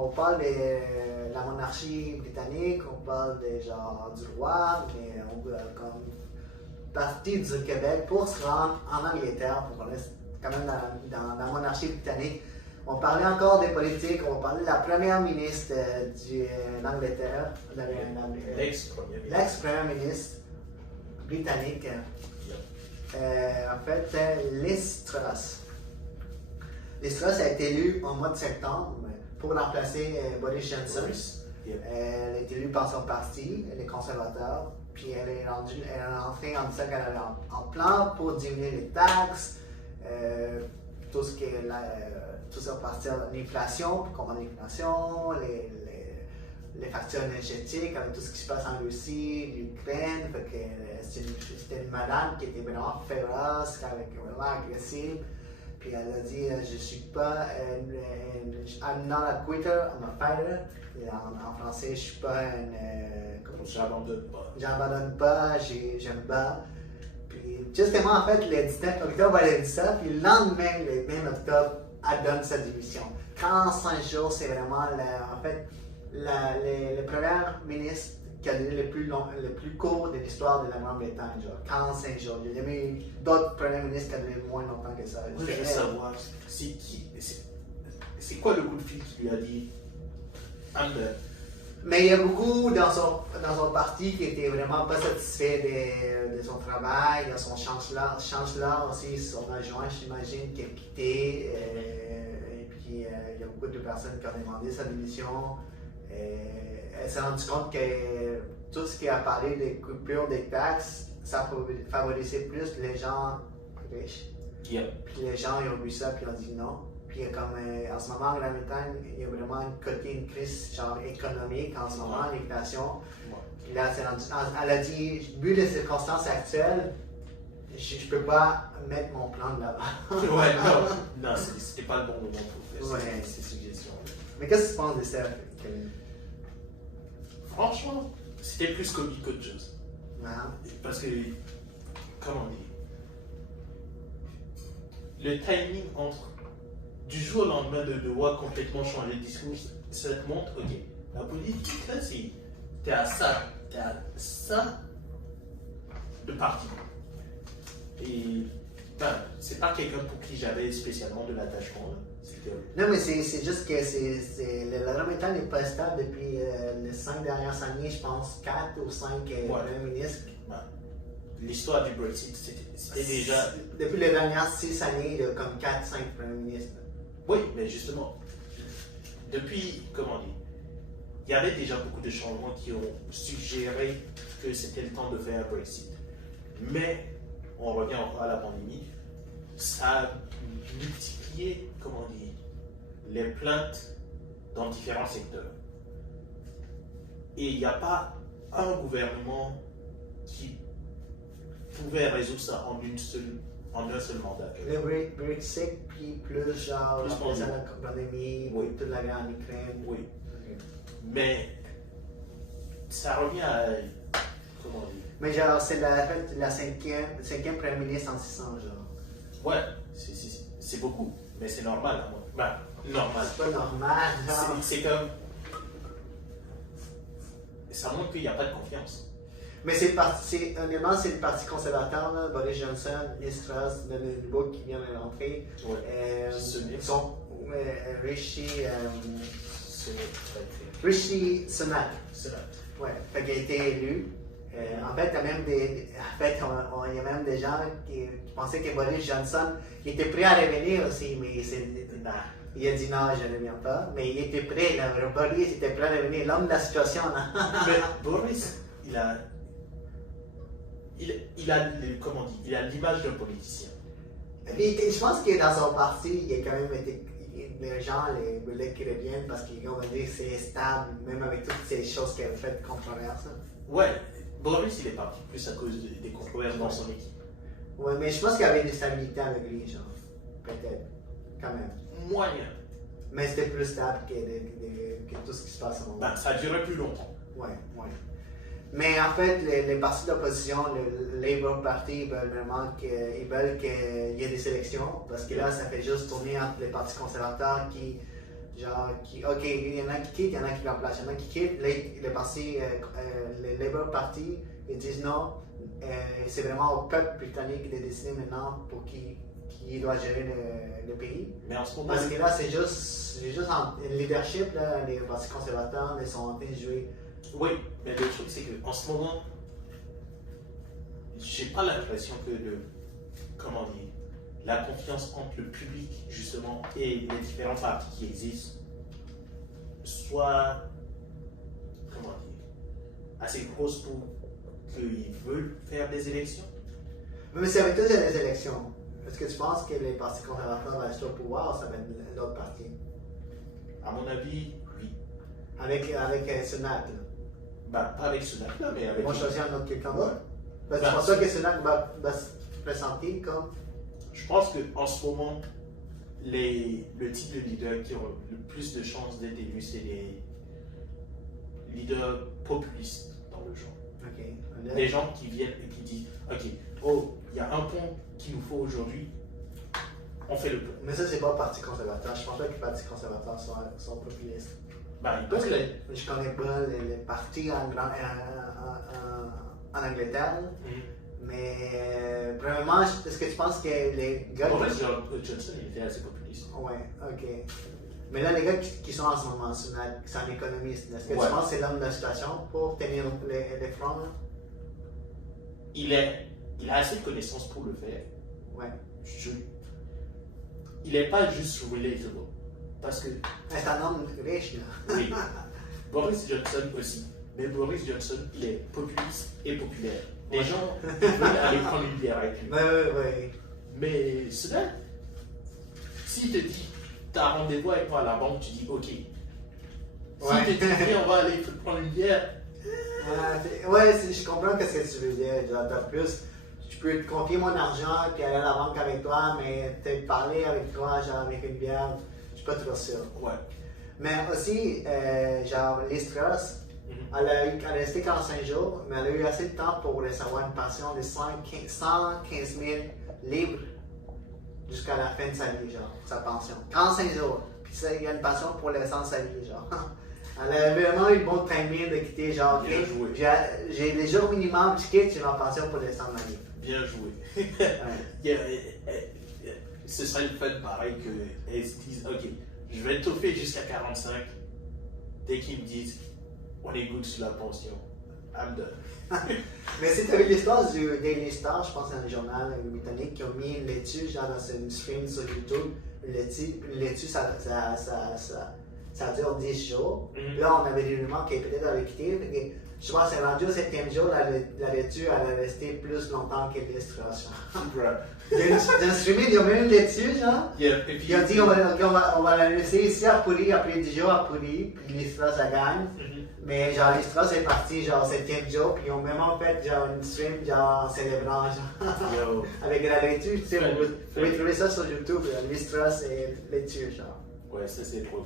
on parle de la monarchie britannique, on parle du roi, mais on veut comme partie du Québec pour se rendre en Angleterre, pour qu'on reste quand même dans la monarchie britannique. On parlait encore des politiques, on parlait de la première ministre d'Angleterre, l'ex-première ministre britannique. En fait, Liz Truss. Liz Truss a été élue en mois de septembre pour remplacer Boris Johnson. Elle a été élue par son parti, les conservateurs, puis elle est entrée en disant qu'elle avait un plan pour diminuer les taxes, tout ça partir de l'inflation, pour combattre l'inflation, les factures énergétiques, avec tout ce qui se passe en Russie, l'Ukraine. C'était une madame qui était vraiment féroce, vraiment agressive. Puis elle a dit, je suis pas, I'm not a quitter, I'm a fighter. Et en français, je suis pas une, J'abandonne pas. J'abandonne pas, j'aime pas. Puis justement, en fait, le 19 octobre, elle a dit ça, puis le lendemain, le 20 octobre, elle donne sa démission. 45 jours, c'est vraiment, en fait, le premier ministre qui a donné le plus court de l'histoire de la Grande-Bretagne, genre 45 jours. Il y a jamais eu d'autres premiers ministres qui ont donné moins longtemps que ça. Moi, je veux savoir, c'est quoi le coup de fil qui lui a dit I'm done? Mais il y a beaucoup dans son parti qui étaient vraiment pas satisfaits de son travail. Il y a son chancelier aussi, son adjoint, j'imagine, qui a quitté. Et puis il y a beaucoup de personnes qui ont demandé sa démission. Elle s'est rendue compte que tout ce qui a parlé des coupures des taxes, ça favorisait plus les gens riches. Yep. Puis les gens ils ont vu ça puis ils ont dit non. Puis comme en ce moment en Grande-Bretagne, il y a vraiment une crise genre économique en ce moment, l'inflation. Puis là, elle a dit, vu les circonstances actuelles, je peux pas mettre mon plan de l'avant. Ouais, non, c'était pas le bon moment pour faire ces suggestions. Mais qu'est-ce que tu penses de ça, Kevin? Franchement, c'était plus comique qu'autre chose. Parce que, comment dire, le timing entre du jour au lendemain de devoir complètement changer de discours, ça te montre, ok, la politique là, t'es à ça de parti. Et ben, c'est pas quelqu'un pour qui j'avais spécialement de l'attachement. Non, mais c'est juste que la Grande-Bretagne n'est pas stable depuis les 5 dernières années, je pense, 4 ou 5 premiers ministres. L'histoire du Brexit, c'était déjà. Depuis les dernières 6 années, il y a comme 4-5 premiers ministres. Oui, mais justement, depuis, comment dire, il y avait déjà beaucoup de changements qui ont suggéré que c'était le temps de faire un Brexit. Mais, on revient encore à la pandémie, ça a multiplié, comment dire, les plaintes dans différents secteurs. Et il n'y a pas un gouvernement qui pouvait résoudre ça en un seul mandat. Le Brexit, puis plus genre la pandémie, oui. toute la guerre en Ukraine. Oui. Mais ça revient à. Comment dire? Mais genre, c'est la cinquième premier ministre en 600 genre. Ouais, c'est beaucoup, mais c'est normal à moi. Ben, normal. C'est pas normal, genre. C'est comme. Ça montre qu'il n'y a pas de confiance. Mais honnêtement, c'est le Parti conservateur, là, Boris Johnson, Liz Truss, le nouveau qui vient de l'entrée. Ouais. Rishi Sunak. Sunak. Ouais, fait qu'il a été élu. En fait, il y a même des gens qui pensaient que Boris Johnson il était prêt à revenir aussi, mais il a dit non, je ne reviens pas. Mais il était prêt, là, Boris était prêt à revenir, l'homme de la situation. Là. Mais Boris, il a l'image d'un politicien. Et je pense que dans son parti, il a quand même été. Les gens voulaient qu'il revienne parce qu'ils ont dit que c'est stable, même avec toutes ces choses qu'il a faites controverses. Ouais, Boris, il est parti plus à cause des controverses dans son équipe. Ouais, mais je pense qu'il y avait une stabilité avec lui, genre. Peut-être. Quand même. Moyen. Mais c'était plus stable que tout ce qui se passe en moment. Ben, ça a duré plus longtemps. Ouais. Mais en fait, les partis d'opposition, le Labour Party, ils veulent vraiment qu'il y ait des élections. Parce que là, ça fait juste tourner entre les partis conservateurs ok, il y en a qui quittent, il y en a qui remplacent. Il y en a qui quittent, le Labour Party, ils disent non, c'est vraiment au peuple britannique de décider maintenant pour qui doit gérer le pays. Mais en ce moment, parce que là, c'est juste en leadership, là, les partis conservateurs, ils sont en train de jouer. Oui, mais le truc, c'est qu'en ce moment, j'ai pas l'impression que la confiance entre le public, justement, et les différents partis qui existent soit, assez grosse pour qu'ils veulent faire des élections. Mais c'est avec toutes les élections. Est-ce que tu penses que les partis conservateurs vont rester au pouvoir ou ça va être l'autre parti? À mon avis, oui. Avec Sunak, là. Ben, pas avec Sunak, là, mais avec. Ils vont choisir un autre quelqu'un d'autre? Ouais. Tu penses que Sunak va se présenter comme. Je pense qu'en ce moment, le type de leader qui ont le plus de chances d'être élu, c'est les leaders populistes dans le genre. Ok. Des gens qui viennent et qui disent, ok, oh, il y a un pont qu'il nous faut aujourd'hui, on fait le pont. Mais ça, c'est pas le Parti conservateur. Je pense pas que le Parti conservateur sont populistes. Ben, ils Parce peuvent que l'être. je connais pas les partis en Angleterre. Mais premièrement, est-ce que tu penses que les gars. Boris Johnson, il était assez populiste. Ouais, ok. Mais là, les gars qui sont en ce moment, c'est un économiste. Est-ce que Ouais. tu penses que c'est l'homme de la situation pour tenir les fronts? Là? Il a assez de connaissances pour le faire. Ouais. Il n'est pas juste relatable. Parce que, C'est un homme riche, là. oui, Boris Johnson aussi. Mais Boris Johnson, il est populiste et populaire. Les gens veulent aller prendre une bière avec lui. Ouais. Mais cela, s'il te dit, t'as un rendez-vous avec moi à la banque, tu dis ok. S'il Ouais. te dit, viens, on va aller prendre une bière, Ouais, je comprends ce que tu veux dire. Genre, t'as plus, je peux te confier mon argent puis aller à la banque avec toi, mais te parler avec toi, genre avec une bière, je suis pas trop sûr. ouais. Mais aussi, genre, Liz Truss, elle a resté 45 jours, mais elle a eu assez de temps pour recevoir une pension de 115 000 livres jusqu'à la fin de sa vie, genre, sa pension. 45 jours. Puis ça, il y a une pension pour le restant de sa vie, genre. Elle a vraiment eu le bon timing de quitter, genre, Bien ok, joué. j'ai les jours minimum, je quitte, j'ai ma pension pour le restant de ma vie. Bien joué. Ouais. Ce serait le fun pareil qu'elles se disent ok, je vais étoffer jusqu'à 45. Dès qu'ils me disent on est good sur la pension, I'm done. Mais si tu as vu l'histoire du Daily Star, je pense que c'est un journal britannique qui a mis une laitue genre dans une stream sur YouTube. Une laitue ça dure 10 jours. Mhm. Là, on avait des rumeurs qu'elle peut-être allait quitter. Je pense que c'est rendu au 7e jour, la laitue elle a resté plus longtemps que l'illustration. Dans le streaming, il y a même une laitue, genre. Yeah, et puis, Ils ont dit on va la laisser ici à pourrir, après 10 jours à pourrir, puis l'illustration ça gagne. Mhm. Mais genre l'illustration est parti genre 7e jour, puis ils ont même fait genre une stream genre en célébrant genre. Yo. Avec la laitue, tu sais, Fun, vous fun. pouvez trouver ça sur YouTube, l'illustration et laitue, genre. Ouais, ça c'est drôle.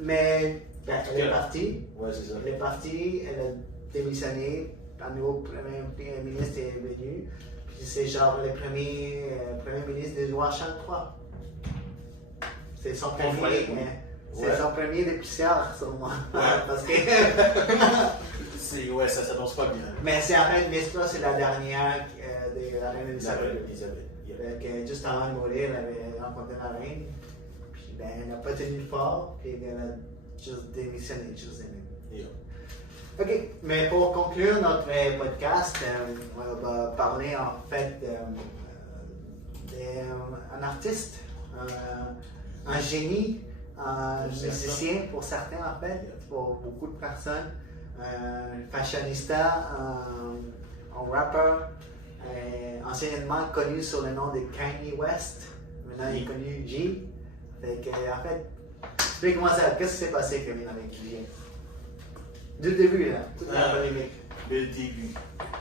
Mais elle est partie. Ouais, c'est ça. Elle est partie, elle a démissionné, un nouveau premier ministre est venu, puis c'est genre le premier ministre des lois Charles III. C'est son premier, Ouais. c'est Ouais. son premier dépicière sur moi. Ouais. Parce que, Ouais, ça s'annonce pas bien. mais c'est en fait, l'histoire c'est la dernière de la reine La reine Elisabeth. Elisabeth. Yeah. Que juste avant de mourir, elle avait rencontré la reine, puis ben, elle n'a pas tenu fort, puis elle a juste démissionné, juste aimé. Yeah. Ok, mais pour conclure notre podcast, on va parler en fait d'un artiste, un génie, un musicien pour certains en fait, pour beaucoup de personnes, un fashionista, un rappeur, anciennement connu sous le nom de Kanye West, maintenant il est connu G. Fait que, en fait, explique-moi ça, qu'est-ce qui s'est passé Kevin avec G? Du début, là, toute la polémique. Le début.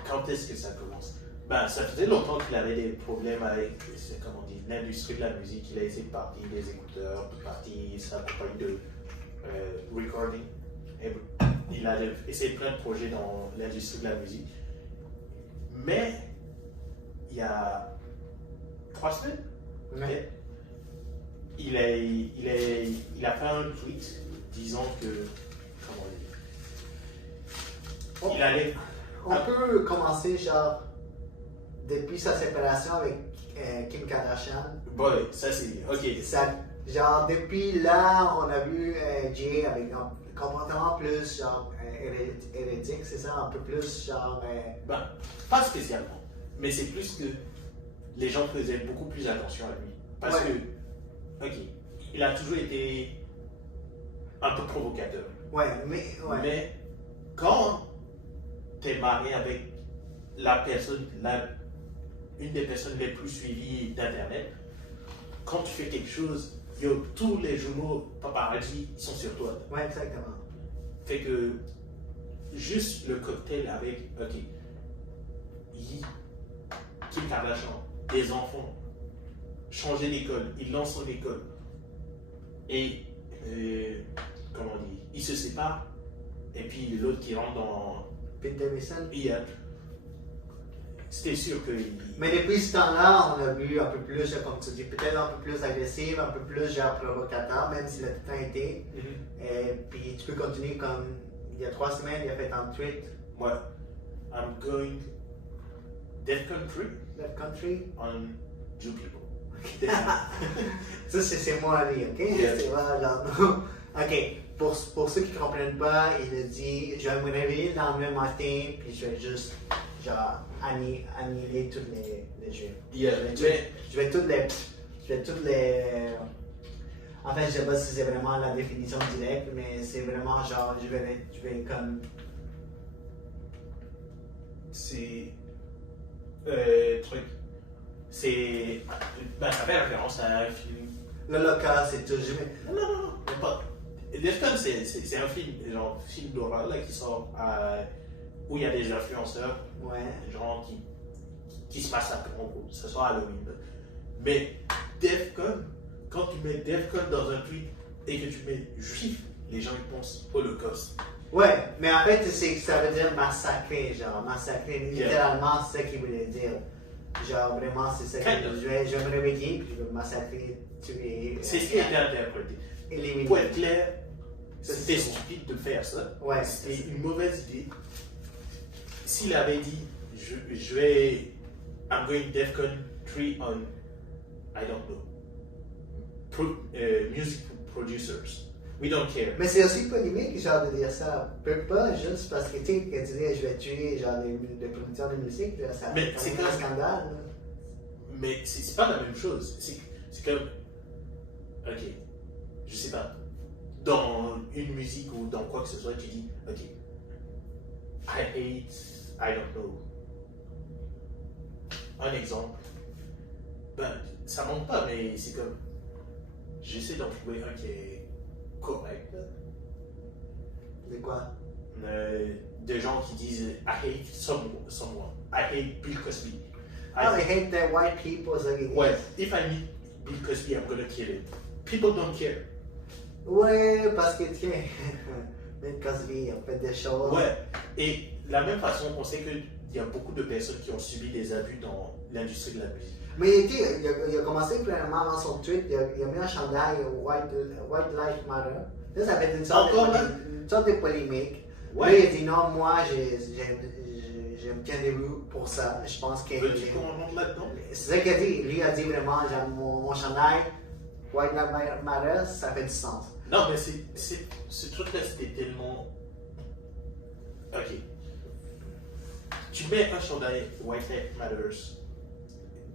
Quand est-ce que ça commence? Ben, ça faisait longtemps qu'il avait des problèmes avec, comment on dit, l'industrie de la musique. Il a essayé de partir des écouteurs, de partir sa compagnie de recording. Et il a essayé plein de projets dans l'industrie de la musique. Mais, il y a 3 semaines, Ouais. il a fait un tweet disant que, comment on dit, il allait. On peut commencer, genre, depuis sa séparation avec Kim Kardashian. Bon, ça c'est. Ok. Ça, genre, depuis là, on a vu Jay avec un comportement plus, genre, hérétique, c'est ça, un peu plus, genre. Ben, pas spécialement. Mais c'est plus que les gens faisaient beaucoup plus attention à lui. Parce Ouais. que, ok, il a toujours été un peu provocateur. Ouais, mais. Ouais. Mais quand tu es marié avec la personne, une des personnes les plus suivies d'Internet, quand tu fais quelque chose, tous les journaux paparazzi ils sont sur toi. Ouais, exactement. Fait que juste le cocktail avec, ok, Kim Kardashian, des enfants, changer d'école, il lance son école. Et, comment on dit, il se sépare. Et puis l'autre qui rentre dans. Pete Davidson. Yep. C'était sûr que. Mais depuis ce temps-là, on a vu un peu plus, comme tu dis, peut-être un peu plus agressif, un peu plus genre provocateur, même s'il a tout le temps été. Et puis tu peux continuer comme il y a 3 semaines, il a fait un tweet. Ouais. I'm going Death Country Left Country. on Jew people. Ça, c'est moi, lui, ok? Yeah. C'est moi, genre, non. Ok, pour ceux qui ne comprennent pas, il a dit je vais me réveiller le lendemain matin, puis je vais juste, genre, annihiler tous les Juifs. Yeah, Je vais toutes les. En fait, je sais pas si c'est vraiment la définition directe, mais c'est vraiment genre, je vais comme. c'est. Truc. C'est. Ben, ça fait référence à un film. L'Holocauste, c'est toujours. Non, même pas. Defcon, c'est un film, genre film d'horreur là, qui sort où il y a des influenceurs, Ouais. genre qui se massacrent, en gros, ce soit Halloween. Là. Mais Defcon, quand tu mets Defcon dans un tweet et que tu mets juif, les gens ils pensent Holocauste. Ouais, mais en fait, ça veut dire massacrer, genre, massacrer. Littéralement, c'est ça qu'il voulait dire. Genre, vraiment, c'est ça qu'il Kind of. Je vais me réveiller, puis je vais massacrer, tuer. C'est ce qui a été interprété. Éliminer. Pour être clair, c'était C'est- stupide de faire ça. Ouais, C'était une mauvaise idée. S'il avait dit, je vais, I'm going Defcon 3 on, I don't know, music producers. We don't care. Mais c'est aussi polémique, genre, de dire ça. Peut pas juste parce que, tu sais, quand tu dis je vais tuer, genre, des producteurs de musique, là, ça Mais c'est c'est un comme- scandale, là. Mais c'est pas la même chose. C'est comme, ok, je sais pas, dans une musique ou dans quoi que ce soit, tu dis, ok, I hate, I don't know. Un exemple, ben, ça manque pas, mais c'est comme, j'essaie d'en trouver un qui est correct. Là. De quoi? Des gens qui disent, I hate someone, I hate Bill Cosby. Oh, I hate the white people, ça qui Ouais, if I meet Bill Cosby, I'm gonna kill him. People don't care. Ouais, parce que, tiens, Bill Cosby a fait des choses. Ouais, et de la même façon, on sait qu'il y a beaucoup de personnes qui ont subi des abus dans l'industrie de la musique. Mais tu sais, il a commencé premièrement dans son tweet, il a mis un chandail White Lives Matter. Là, ça fait une sorte de polémique. Ouais. Là, il a dit non, moi, je me tiens debout pour ça. Je pense que. Veux-tu qu'on rentre là-dedans? C'est ça qu'il a dit. Lui a dit vraiment, genre, mon chandail White Lives Matter, ça fait du sens. Non, mais ce truc-là, c'était tellement. Ok. Tu mets un chandail White Lives Matters.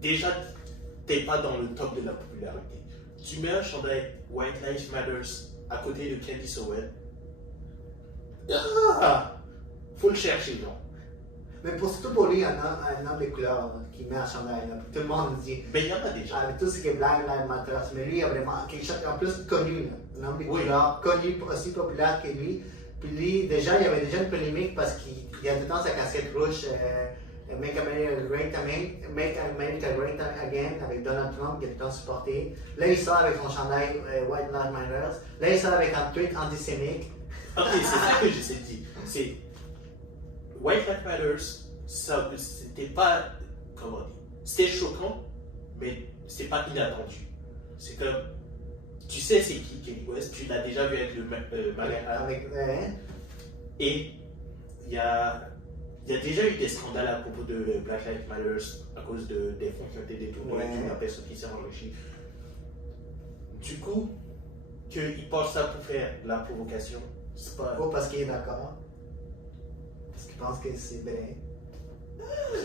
Déjà, t'es pas dans le top de la popularité. Tu mets un chandail White Lives Matters à côté de Candice Owens. Ah! Faut le chercher, non? Mais surtout pour lui, un homme de couleur là, qui met un chandail. Là. Tout le monde dit. Mais il y en a déjà. Avec tout ce qui est Black Lives Matter, mais lui, il a vraiment quelque chose en plus connu. Là. Un homme de couleur, connu, aussi populaire que lui. Puis lui, déjà, il y avait déjà une polémique parce qu'il a tout le temps sa casquette rouge. Make America Great Again avec Donald Trump qui a tout le temps supporté. Là, il sort avec son chandail White Lives Matter. Là, il sort avec un tweet antisémite. Ok, c'est ça que j'essaie de dire. C'est White Lives Matters, ça, c'était pas, comment dire, c'était choquant, mais c'est pas inattendu. C'est comme, tu sais c'est qui Kanye West, tu l'as déjà vu avec le Malaha. Et il y a déjà eu des scandales à propos de Black Lives Matter à cause des fonds qui ont été détournés et la personne qui s'est enrichie. Du coup, qu'il pense ça pour faire la provocation, c'est pas. Ou parce qu'il est d'accord. Parce qu'il pense que c'est vrai.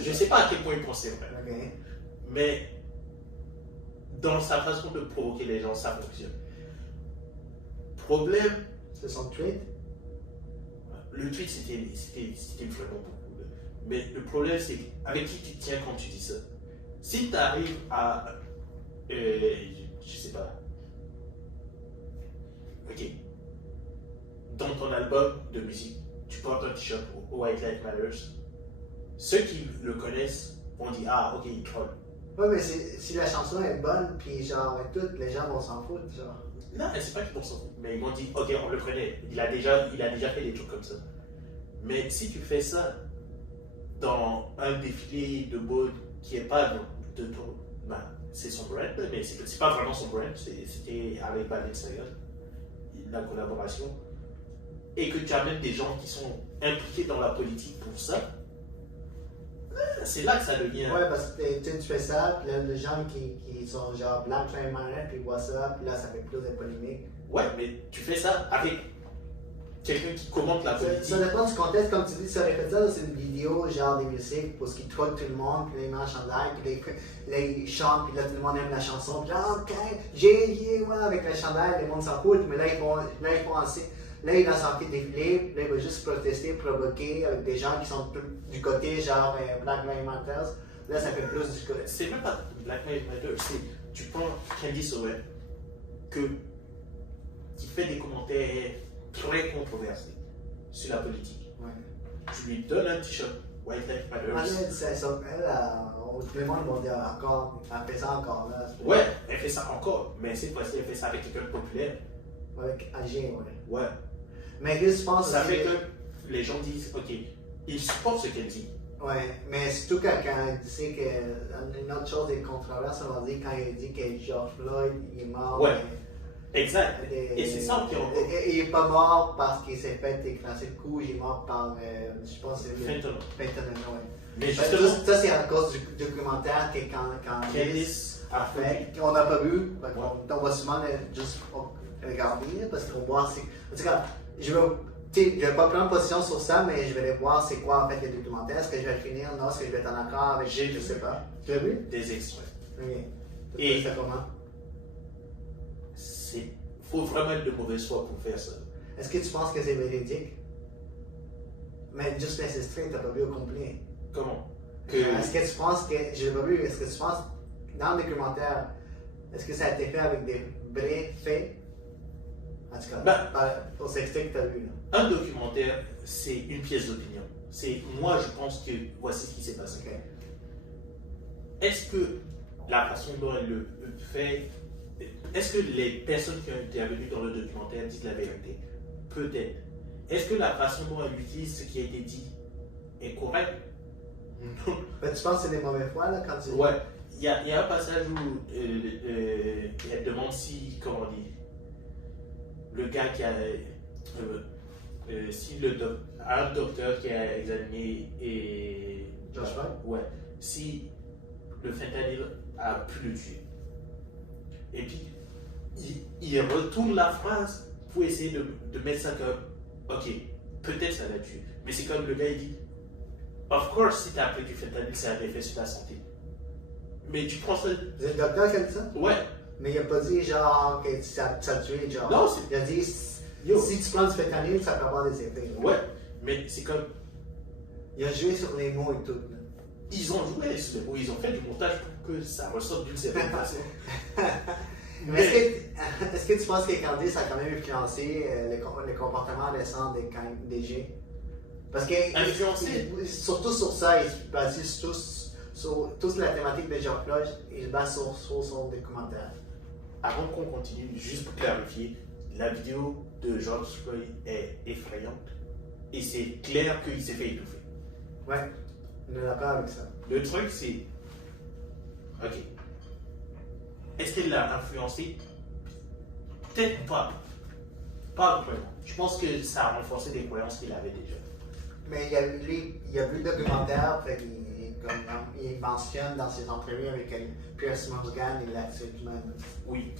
Je sais pas à quel point il pense c'est vrai. Okay. Mais dans sa façon de provoquer les gens, ça fonctionne. Problème, C'est son tweet. le tweet c'était vraiment beaucoup. Là. Mais le problème c'est avec qui tu te tiens quand tu dis ça. Si tu arrives à, je sais pas, ok, dans ton album de musique, tu portes un t-shirt White Lives Matter, ceux qui le connaissent vont dire ah ok il troll. Ouais, mais si la chanson est bonne, puis genre, avec tout, les gens vont s'en foutre, genre. Non, c'est pas qu'ils vont s'en foutre. Mais ils m'ont dit, ok, on le connaît. Il a déjà fait des trucs comme ça. Mais si tu fais ça dans un défilé de mode qui n'est pas de ton. Ben, c'est son brand, mais c'est pas vraiment son brand. C'était avec Balenciaga, la collaboration. Et que tu amènes des gens qui sont impliqués dans la politique pour ça, c'est là que ça devient. Ouais, parce que tu fais ça, puis là, les gens qui sont genre Black Lives Matter, puis ils voient ça, puis là, ça fait plus de polémique. Ouais, mais tu fais ça avec quelqu'un qui commente la politique. Ça dépend du contexte, comme tu dis, ça aurait fait ça, c'est une vidéo genre des musiques, pour ce qui troque tout le monde, puis là, ils mettent un chandail, puis là, ils chantent, puis là, tout le monde aime la chanson, puis là, ok, ouais, avec le chandail, le monde s'en fout, mais là, ils font assez. Là, il va sortir des défiler, là, il va juste protester, provoquer avec des gens qui sont du côté genre Black Lives Matter. Là, ça fait plus du côté. C'est même pas Black Lives Matter, tu prends Candice Owens, qui fait des commentaires très controversés sur la politique. Ouais. Tu lui donnes un t-shirt White Lives Matter. Tout le monde va dire encore, elle fait ça encore là. Ouais, elle fait ça encore, mais cette fois-ci, elle fait ça avec quelqu'un de populaire. Avec AG, ouais. Ouais. Mais qu'est-ce que tu penses? Ça fait que les gens disent, ok, ils supportent ce qu'elle dit. Ouais, mais surtout quand il dit que. Une autre chose des controverses, on va dire quand il dit que George Floyd il est mort. Ouais. Exact. Et c'est ça qui est. Il n'est pas mort parce qu'il s'est fait écraser le cou, il est mort par. Je pense que c'est. Fentanyl. Fentanyl, ouais. Mais justement. Ça, c'est à cause du documentaire que quand Candice a fait. On n'a pas vu. On va souvent juste regarder parce qu'on voit. En tout cas, je vais pas prendre position sur ça, mais je vais aller voir c'est quoi en fait le documentaire. Est-ce que je vais le finir? Non, est-ce que je vais être en accord avec. Je sais pas. Tu l'as vu? Des extraits. Ok. Et c'est comment? Faut vraiment être de mauvaise foi pour faire ça. Est-ce que tu penses que c'est véridique? Mais juste les extraits, t'as pas vu au complet. Comment? Est-ce que tu penses que. Je l'ai pas vu, est-ce que tu penses dans le documentaire, est-ce que ça a été fait avec des vrais faits? En tout cas, pour ces extraits que tu as vu. Là. Un documentaire, c'est une pièce d'opinion. Moi, je pense que voici ce qui s'est passé. Okay. Est-ce que la façon dont elle le fait, est-ce que les personnes qui ont été intervenues dans le documentaire disent la vérité? Peut-être. Est-ce que la façon dont elle utilise ce qui a été dit est correcte? Non. Tu penses que c'est des mauvais fois là quand tu. Ouais. Il y a un passage où elle demande si, comment on dit, le gars qui a. Si un docteur qui a examiné et. Josh Floyd? Ouais. Si le fentanyl a pu le tuer. Et puis, il retourne la phrase pour essayer de mettre ça comme. Ok, peut-être ça l'a tué. Mais c'est comme le gars il dit. Of course, si tu as pris du fentanyl, ça a un effet sur ta santé. Mais tu prends ça. C'est le docteur qui a dit ça? Ouais. Mais il a pas dit genre que ça tué, genre. Non, il a dit si tu prends du fentanyl, ça peut avoir des effets. Là. Ouais, mais c'est comme. Il a joué sur les mots et tout. Là. Ils ont joué sur les mots, ils ont fait du montage pour que ça ressorte d'une certaine façon. Mais est-ce que tu penses que Candice a quand même influencé le comportement récent des G? Parce que. Influencé? Surtout sur ça, il se base sur toute la thématique de George Floyd, il se base sur son documentaire. Avant qu'on continue, juste pour clarifier, la vidéo de George Floyd est effrayante et c'est clair qu'il s'est fait étouffer. Ouais, on est d'accord avec ça. Le truc, c'est. Ok. Est-ce qu'elle l'a influencé? Peut-être pas. Pas vraiment. Je pense que ça a renforcé des croyances qu'il avait déjà. Mais il a vu le documentaire, fait il mentionne dans ses entrevues avec Piers Morgan et l'activité humaine. Oui.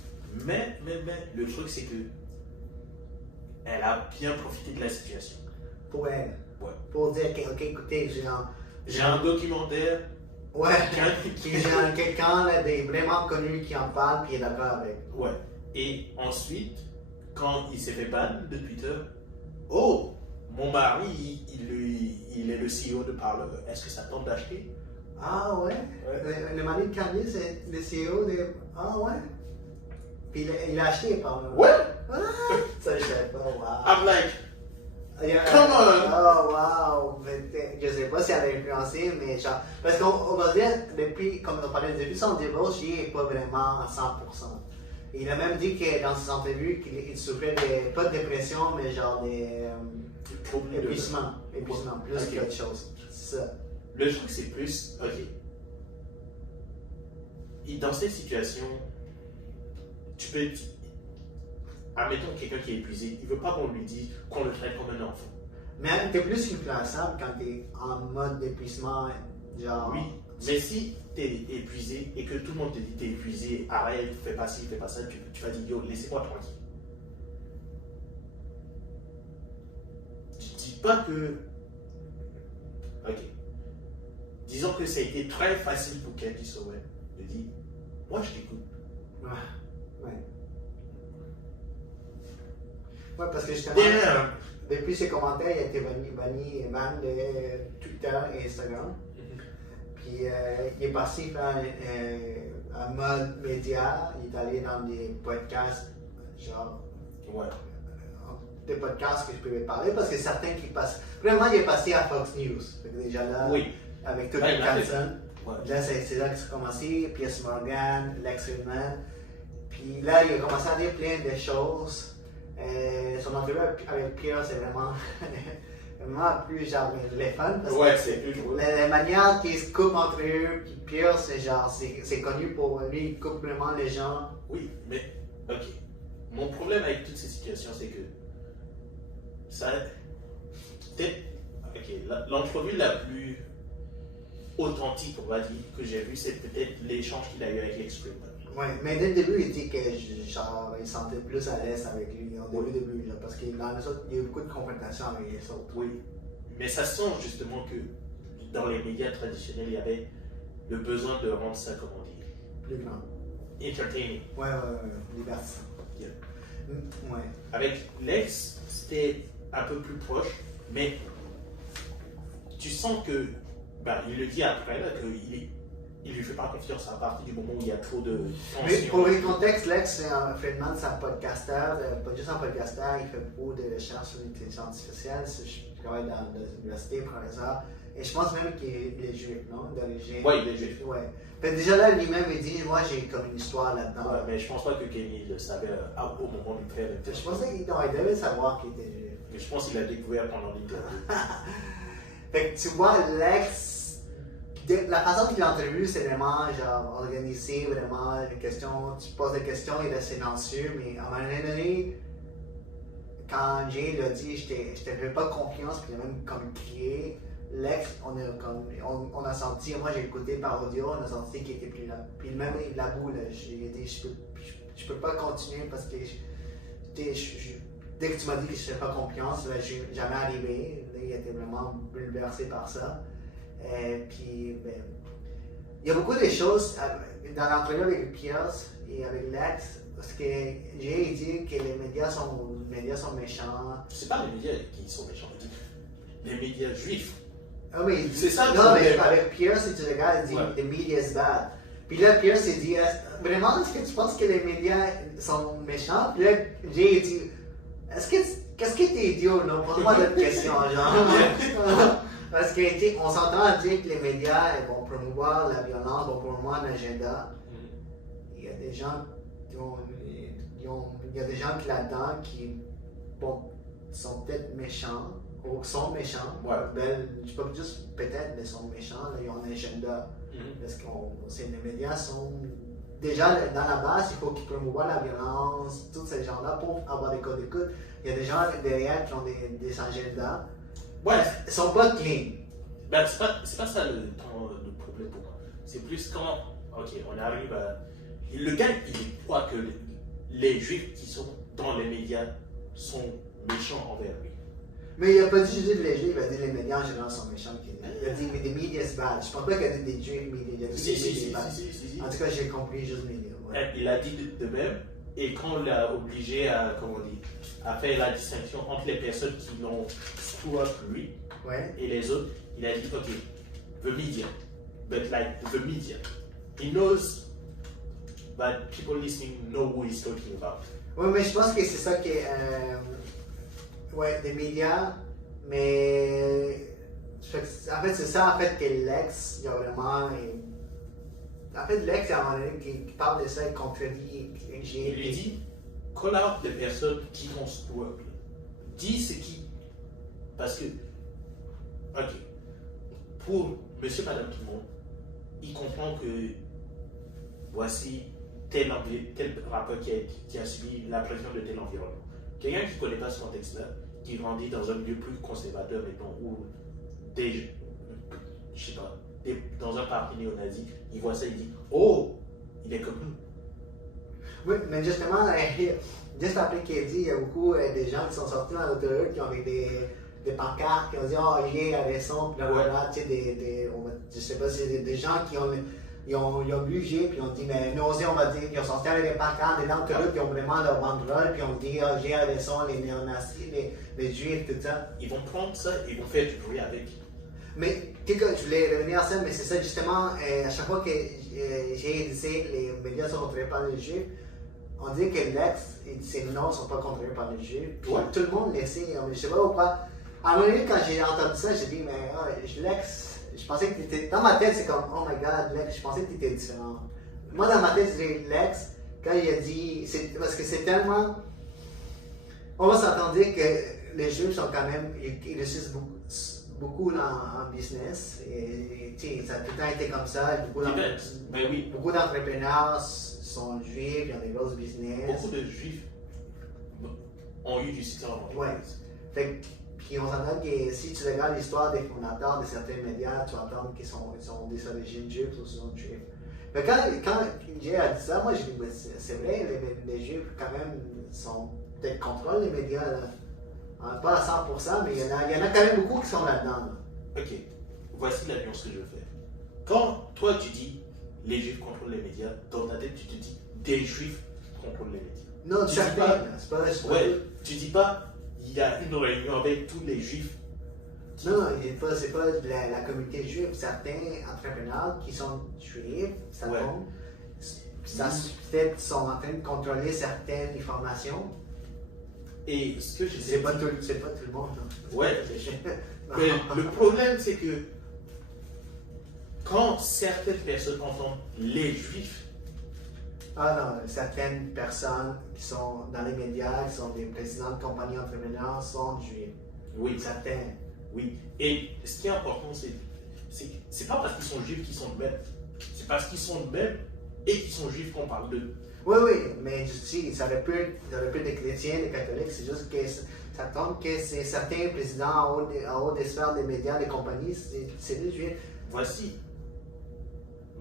Mais, le truc, c'est que elle a bien profité de la situation. Pour elle. Ouais. Pour dire, ok, écoutez, j'ai un documentaire. Ouais. J'ai quelqu'un vraiment connu qui en parle, puis il est d'accord avec. Ouais. Et ensuite, quand il s'est fait ban de Twitter, oh, mon mari, il est le CEO de Parler. Est-ce que ça tente d'acheter? Ah ouais? Le mari de Kanye, c'est le CEO de. Ah ouais? Puis il a acheté Parler. Ouais! Ah, ça, je savais pas. Wow. I'm like, come on! Oh wow! Je sais pas si elle a influencé, mais genre. Parce qu'on va dire, depuis, comme on parlait depuis son divorce, il n'est pas vraiment à 100%. Il a même dit que dans ses entrevues qu'il souffrait pas de dépression, mais genre des épuisement, plus Ok. qu'autre chose. C'est ça. Le truc, c'est plus, ok. Et dans cette situation, tu peux. Admettons quelqu'un qui est épuisé, il veut pas qu'on lui dise qu'on le traite comme un enfant. Mais t'es plus influençable quand t'es en mode d'épuisement, genre. Oui, mais si tu es épuisé et que tout le monde te dit t'es épuisé, arrête, fais pas ci, fais pas ça, tu vas dire yo, laissez-moi tranquille. Tu dis pas que. Ok. Disons que ça a été très facile pour Candice Owen de dire moi je t'écoute. Ouais. Ouais, parce que justement, Damn! depuis ses commentaires, il a été banni de Twitter et Instagram. Puis il est passé faire un mode média, il est allé dans des podcasts, genre Ouais. des podcasts que je pouvais parler, parce que certains qui passent. Vraiment, il est passé à Fox News. Fait que déjà là, Oui. avec toute Ouais, une il a fait- personne. Ouais. Là, c'est là que ça a commencé, Piers Morgan, Lex Friedman. Puis là, il a commencé à dire plein de choses. Son entrevue avec Pierre, c'est vraiment, vraiment plus genre les fun. Parce Ouais, que c'est plus drôle. la manière qu'il se coupe entre eux, puis Pierre, c'est genre, c'est connu pour lui, il coupe vraiment les gens. Oui, mais ok. Mon problème avec toutes ces situations, c'est que ça. Peut-être. Ok, l'entrevue la plus authentique, on va dire, que j'ai vue, c'est peut-être l'échange qu'il a eu avec Lex Friedman. Ouais, mais dès le début, il dit que genre, il se sentait plus à l'aise avec lui, au début, genre, parce que dans les autres, il y a eu beaucoup de confrontations avec les autres. Oui, mais ça sent justement que dans les médias traditionnels, il y avait le besoin de rendre ça, comment dire, Plus grand. entertaining. Ouais, divertissant. Yeah. Ouais. Avec Lex, c'était un peu plus proche, mais tu sens que, bah, il le dit après, là, qu'il lui fait pas confiance à partir du moment où il y a trop de Mais tension. pour le contexte, Lex, c'est un Friedman, c'est un podcasteur, pas juste un podcasteur, il fait beaucoup de recherches sur l'intelligence artificielle. Je travaille dans l'université, professeur, et je pense même qu'il est juif, non? D'origine. Oui, il est juif. Ouais. Fait que déjà là, lui-même, il dit, moi, j'ai comme une histoire là-dedans. Ouais, mais je pense pas que Kenny le savait au moment du fait. Je pensais qu'il devait savoir qu'il était juif. Mais je pense qu'il l'a découvert pendant l'interview. Fait que tu vois, Lex, la façon qu'il l'entrevue, c'est vraiment genre organisé, vraiment les questions, tu poses des questions, il est silencieux, mais à un moment donné, quand Jay l'a dit, je te fais pas confiance, puis il a même comme crié, Lex, on a senti, moi j'ai écouté par audio, on a senti qu'il était plus là. Puis même il l'avoue, je lui ai dit, je peux pas continuer parce que dès que tu m'as dit que je ne fais pas confiance, je suis jamais arrivé. Là, il était vraiment bouleversé par ça. Puis, ben, il y a beaucoup de choses dans l'entrevue avec Pierre et avec Lex, parce que j'ai dit que les médias sont méchants. C'est pas les médias qui sont méchants, les médias juifs. Ah, mais C'est ça le non, mais problème. avec Pierre, si tu regardes, il dit Ouais. the media is bad. Puis là, Pierre s'est dit, vraiment, est-ce que tu penses que les médias sont méchants? Puis là, j'ai dit, qu'est-ce que t'es idiot, non? Pose-moi d'autres questions, genre. Parce qu'on s'entend à dire que les médias vont promouvoir la violence, vont promouvoir l'agenda. Il y a des gens il y a des gens qui là-dedans qui sont peut-être méchants, ou sont méchants. Ouais. Ben, je peux pas juste peut-être, mais sont méchants, là, ils ont un agenda. Parce que les médias sont. Déjà, dans la base, il faut qu'ils promouvoient la violence, tous ces gens-là, pour avoir des codes d'écoute. Il y a des gens derrière qui ont des agendas. Ouais, Ils sont pas clean. ben, c'est pas ça le problème pour moi. C'est plus quand, ok, on arrive à. Le gars, il croit que les juifs qui sont dans les médias sont méchants envers lui. Mais il a pas dit juste les juifs, il a dit les médias en général sont méchants. Il a dit mais des médias c'est bad. Je pense pas qu'il a dit des juifs médias. Il a dit des médias bad. Si. En tout cas, j'ai compris juste médias. Ouais. Il a dit de même, et quand on l'a obligé à, à faire la distinction entre les personnes qui l'ont soit lui Ouais. et les autres, il a dit, ok, the media, but like the media, he knows that people listening know who he's talking about. Ouais, mais je pense que c'est ça qui est. Ouais, des médias, mais. En fait, c'est ça en fait que Lex, il a vraiment En fait, l'ex, à un moment donné, qui parle de ça, il contredit. Il lui dit, call out les personnes qui vont screw up. Dis ce qui. Parce que, ok, pour monsieur, madame, tout le monde, il comprend que voici tel rappeur qui a subi la pression de tel environnement. Quelqu'un qui ne connaît pas ce contexte-là, qui grandit dans un milieu plus conservateur, mettons, ou je sais pas, dans un parti néo-nazi, il voit ça, il dit, oh, il est comme nous. Oui, mais justement, juste après qu'il dit, il y a beaucoup de gens qui sont sortis dans l'autoroute qui ont avec des pancartes, qui ont dit, oh, j'ai la leçon, puis là, voilà, tu sais, je sais pas si c'est des gens qui ont lu J'ai, puis ils ont dit, mais nous aussi, on va dire, ils ont sorti avec des pancartes dans l'autoroute, puis ils ont vraiment leur banderole, puis on dit, oh, j'ai la leçon, les néonazis, les juifs, tout ça. Ils vont prendre ça, ils vont faire du bruit avec. Mais, tu sais, je voulais revenir à ça, mais c'est ça, justement, à chaque fois que j'ai dit que les médias sont contrôlés par les juifs, on dit que l'ex et ses noms ne sont pas contrôlés par les juifs. Puis tout le monde le sait. Je sais pas pourquoi. À un moment donné, quand j'ai entendu ça, j'ai dit, mais l'ex, je pensais que tu étais. Dans ma tête, c'est comme, oh my god, l'ex, je pensais que tu étais différent. Moi, dans ma tête, c'est l'ex, quand il a dit. Parce que c'est tellement. On va s'entendre dire que les juifs sont quand même. Ils réussissent beaucoup en business. Et, ça a tout le temps été comme ça. Beaucoup d'entrepreneurs sont juifs, ils ont des grosses business. Beaucoup de juifs ont eu du succès en entreprise. Ouais. Puis on s'entend que si tu regardes l'histoire des fondateurs de certains médias, tu vas entendre qu'ils sont des origines juives ou sont juifs. Mais quand j'ai dit ça, moi j'ai dit, c'est vrai, les juifs quand même sont peut-être contrôlent les médias, là. Pas à 100%, mais il y en a quand même beaucoup qui sont là-dedans. Là. Ok, voici la nuance que je veux faire. Quand toi tu dis les juifs contrôlent les médias, dans ta tête tu te dis des juifs contrôlent les médias. Non, tu dis pas. C'est pas ouais, tu dis pas il y a une réunion avec tous les juifs. Non, c'est pas la communauté juive. Certains entrepreneurs qui sont juifs, ça tombe. Peut-être sont en train de contrôler certaines informations. Et ce que je sais pas tout le monde. Hein. Ouais, mais le problème c'est que quand certaines personnes entendent les juifs, non, certaines personnes qui sont dans les médias, qui sont des présidents de compagnies entrepreneurs, sont juifs. Oui. Certains. Oui. Et ce qui est important, c'est pas parce qu'ils sont juifs qu'ils sont de même. C'est parce qu'ils sont de même et qu'ils sont juifs qu'on parle d'eux. Oui, mais ça aurait pu être des chrétiens, des catholiques, c'est juste que ça tombe que c'est certains présidents en haut des sphères des médias, des compagnies, c'est des juifs. Voici.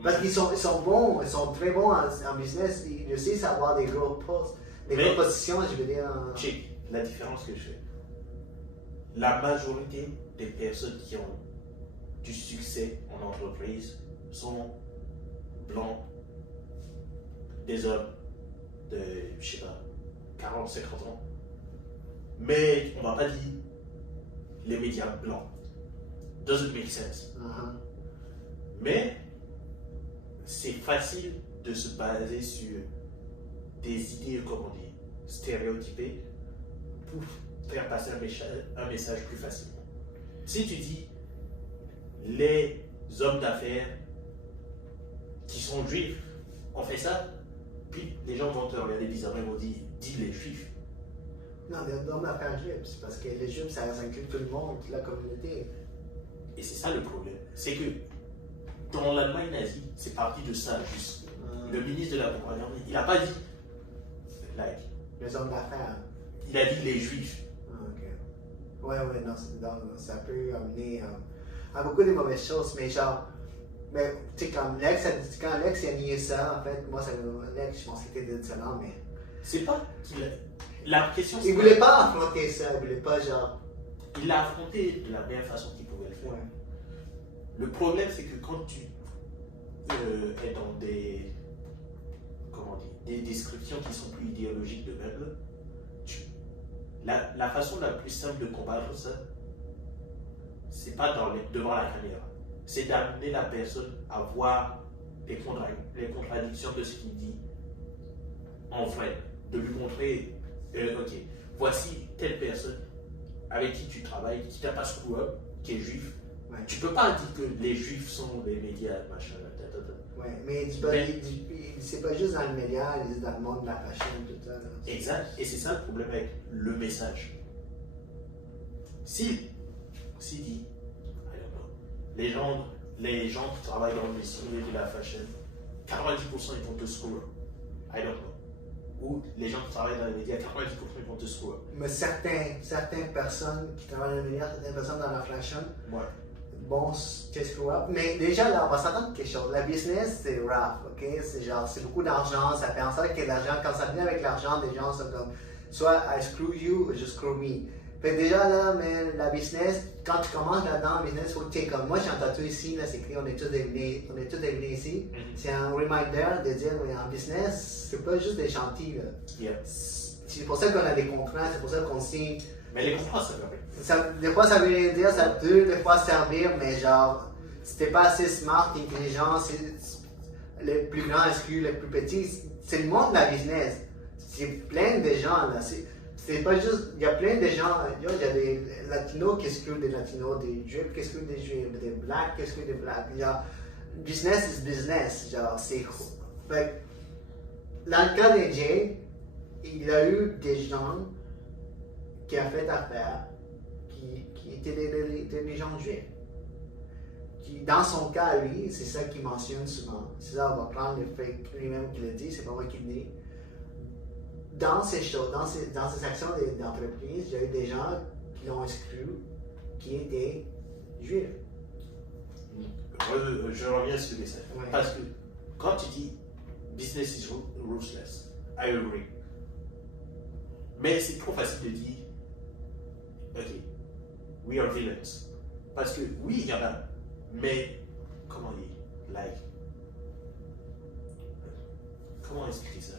Parce qu'ils sont bons, ils sont très bons en business, ils réussissent à avoir des gros postes, grosses positions, je veux dire. Check la différence que je fais. La majorité des personnes qui ont du succès en entreprise sont blancs, des hommes de, je sais pas, 40, 50 ans. Mais on va pas dire les médias blancs. Doesn't make sense. Mais c'est facile de se baser sur des idées, comme on dit, stéréotypées pour faire passer un message plus facilement. Si tu dis les hommes d'affaires qui sont juifs ont fait ça, puis les gens vont te regarder bizarrement et vont dire dis les juifs. Non, les hommes d'affaires juifs, c'est parce que les juifs, ça inclut tout le monde, toute la communauté. Et c'est ça le problème. C'est que dans l'Allemagne nazie, c'est parti de ça juste. Le ministre de la propagande, il n'a pas dit les hommes d'affaires. Il a dit les juifs. Ouais, non, ça peut amener à beaucoup de mauvaises choses, mais genre, tu sais, quand Lex a nié ça, en fait, moi, Lex, je pense que c'était différent, mais. C'est pas qu'il a. La question, il voulait pas affronter ça, il voulait pas, genre. Il l'a affronté de la meilleure façon qu'il pouvait le faire. Ouais. Le problème, c'est que quand tu es dans des. Comment dire, des descriptions qui sont plus idéologiques de même, la façon la plus simple de combattre ça, c'est pas devant la caméra. C'est d'amener la personne à voir les contradictions de ce qu'il dit en vrai. De lui montrer, ok, voici telle personne avec qui tu travailles, qui t'a pas screw up, qui est juif, Ouais. Tu peux pas dire que les juifs sont les médias, machin, Ouais, mais c'est pas juste dans le média, c'est dans le monde de la fashion, tout ça. Là. Exact. Et c'est ça le problème avec le message. Si dit, I don't know, les gens qui travaillent dans le milieu de la fashion, 90% ils vont te screw up. I don't know. Ou les gens qui travaillent dans les médias, 90% ils vont te screw up. Mais certaines personnes qui travaillent dans les médias, certaines personnes dans la fashion, Ouais. bon, te screw up. Mais déjà, là, on va s'entendre quelque chose. La business, c'est rough, ok? C'est beaucoup d'argent, ça fait en sorte que l'argent, quand ça vient avec l'argent, des gens sont comme, soit I screw you, ou je screw me. Fait que déjà là, man, la business, quand tu commences là-dedans, la business, faut que tu es comme moi, j'ai un tatou ici, là, c'est écrit, on est tous devenus ici. C'est un reminder de dire, mais en business, c'est pas juste des chantiers, là. Yeah. C'est pour ça qu'on a des contrats, c'est pour ça qu'on signe. Mais les contrats, ça va rien. Des fois, ça veut rien dire, ça peut des fois servir, mais genre, si t'es pas assez smart, intelligent, c'est le plus grand exclu, le plus petit, c'est le monde de la business. C'est plein de gens, là. C'est pas juste, il y a plein de gens, il y a des latinos qui excluent des latinos, des juifs qui excluent des juifs, des blacks qui excluent des blacks. Genre, business is business, genre, c'est. Fait dans le cas de Jay, il a eu des gens qui ont fait affaire, qui étaient des gens juifs. Dans son cas, lui, c'est ça qu'il mentionne souvent. C'est ça, on va prendre le fait lui-même qu'il a dit, c'est pas moi qui le dis. Dans ces choses, dans ces actions d'entreprise, il y a eu des gens qui l'ont exclu, qui étaient juifs. Je reviens sur le message. Ouais. Parce que quand tu dis business is ruthless, I agree. Mais c'est trop facile de dire, ok, we are villains. Parce que oui, il y en a, mais comment dire, comment expliquer ça?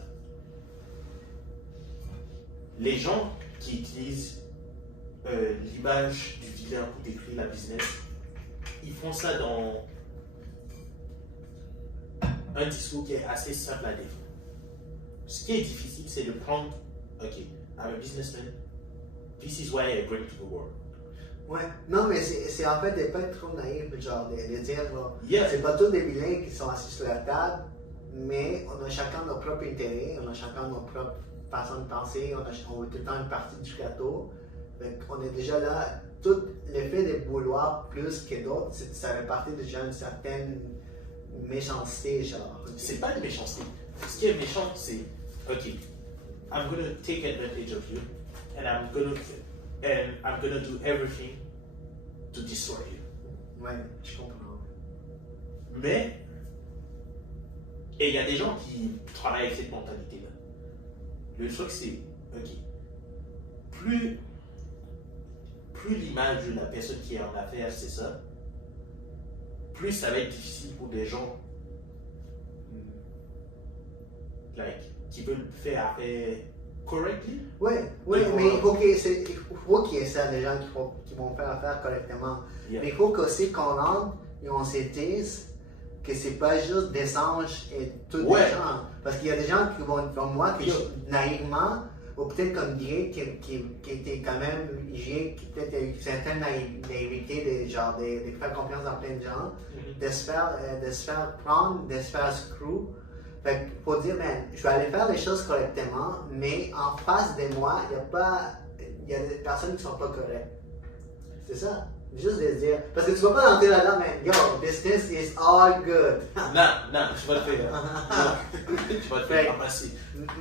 Les gens qui utilisent l'image du vilain pour décrire la business, ils font ça dans un discours qui est assez simple à définir. Ce qui est difficile, c'est de prendre, ok, I'm a businessman, this is what I bring to the world. Ouais, non, mais c'est en fait de pas être trop naïf, genre de dire, Yeah. c'est pas tous des vilains qui sont assis sur la table, mais on a chacun nos propres intérêts, on a chacun nos propres façons de penser, on veut tout le temps une partie du gâteau. On est déjà là, tout l'effet de vouloir plus que d'autres, ça fait partie déjà d'une certaine méchanceté, genre. C'est pas une méchanceté. Ce qui est méchant, c'est, ok, I'm gonna take advantage of you, and I'm gonna do everything to destroy you. Ouais, je comprends. Mais, et il y a des gens qui travaillent avec cette mentalité-là. Le truc, c'est, ok, plus l'image de la personne qui est en affaires, c'est ça, plus ça va être difficile pour des gens qui veulent faire affaire correctly. Oui, mais il faut qu'il y ait ça, des gens qui vont faire affaire correctement. Yeah. Mais il faut aussi qu'on rentre et on se dise que c'est pas juste des anges et tous les gens. Parce qu'il y a des gens qui vont, comme moi, qui naïvement, ou peut-être comme Guy, qui était quand même, qui peut-être a eu une certaine naïveté de faire confiance dans plein de gens, de se faire prendre, de se faire screw. Fait qu'il faut dire, man, je vais aller faire les choses correctement, mais en face de moi, il y a des personnes qui sont pas correctes. C'est ça. Juste de dire. Parce que tu vas pas rentrer là-dedans, man, yo, business is all good. Non, tu vas le faire. Tu vas le faire ramasser.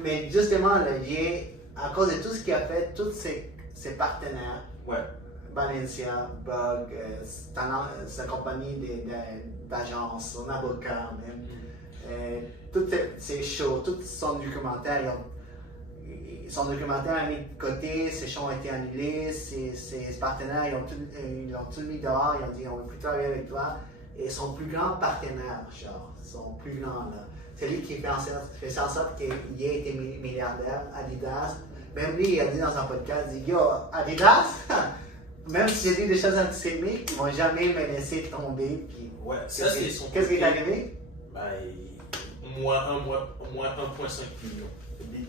Mais justement, le lien, à cause de tout ce qu'il a fait, tous ses partenaires, ouais. Valencia, Bug, sa compagnie d'agence, son avocat même, toutes ses shows, tout son documentaire, son documentaire a mis de côté, ses shows ont été annulés, ses partenaires ils l'ont tout mis dehors, ils ont dit on ne veut plus travailler avec toi. Et son plus grand partenaire, genre, son plus grand là, c'est lui qui fait en sorte qu'il ait été milliardaire, Adidas. Même lui, il a dit dans un podcast, il dit yo, Adidas, même si j'ai dit des choses antisémites, ils ne vont jamais me laisser tomber. Puis, ouais, ça c'est son. Qu'est-ce qui est arrivé? Moins 1,5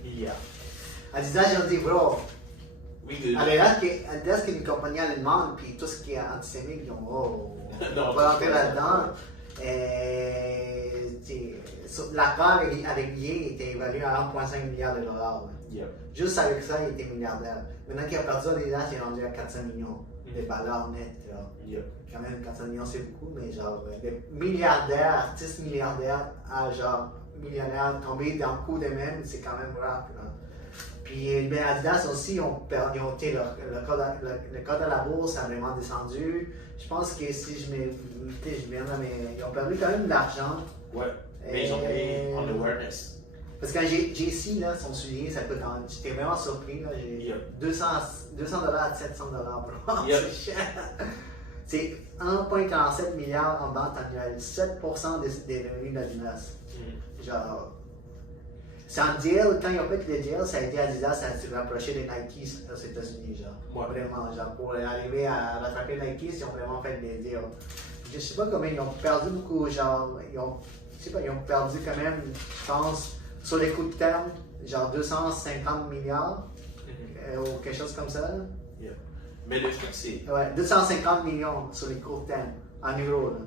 milliard. Adidas, ils ont dit, bro. Oui, Adidas, qui est une compagnie allemande, puis tout ce qui est antisémite, ils ont, oh. Non, on va rentrer touche pas à ça. là-dedans. L'accord avec Ye était évalué à 1,5 milliard de dollars. Là. Yep. Juste avec ça, il était milliardaire. Maintenant qu'il a perdu Adidas, il est rendu à 400 millions de dollars net. Là. Yep. Quand même, 400 millions, c'est beaucoup, mais genre, des milliardaires, artistes milliardaires, à genre, millionnaires tombés dans le coup d'eux-mêmes, c'est quand même rare. Là. Puis, ben, Adidas aussi, ils ont été le code à la bourse a vraiment descendu. Je pense que si je mets, mais ils ont perdu quand même de l'argent. Ouais. Mais ils ont payé en awareness. Parce que quand JC, là, son soulier, ça coûte j'étais vraiment surpris. Là, j'ai $200 à $700, bro. Yep. C'est cher. C'est 1,47 milliard en vente annuelle, 7% des revenus d'Adidas. Genre, c'est un deal, quand ils ont fait le deal, ça a été Adidas à se rapprocher des Nike aux États-Unis. Genre, vraiment, genre, pour arriver à rattraper Nike, ils ont vraiment fait des deals. Je sais pas combien, ils ont perdu beaucoup, genre, ils ont perdu quand même, je pense, sur les coups de terme, genre 250 milliards, ou quelque chose comme ça. Là. Yeah. Mais le choc, c'est. Ouais, 250 millions sur les courts termes, en euros. Là.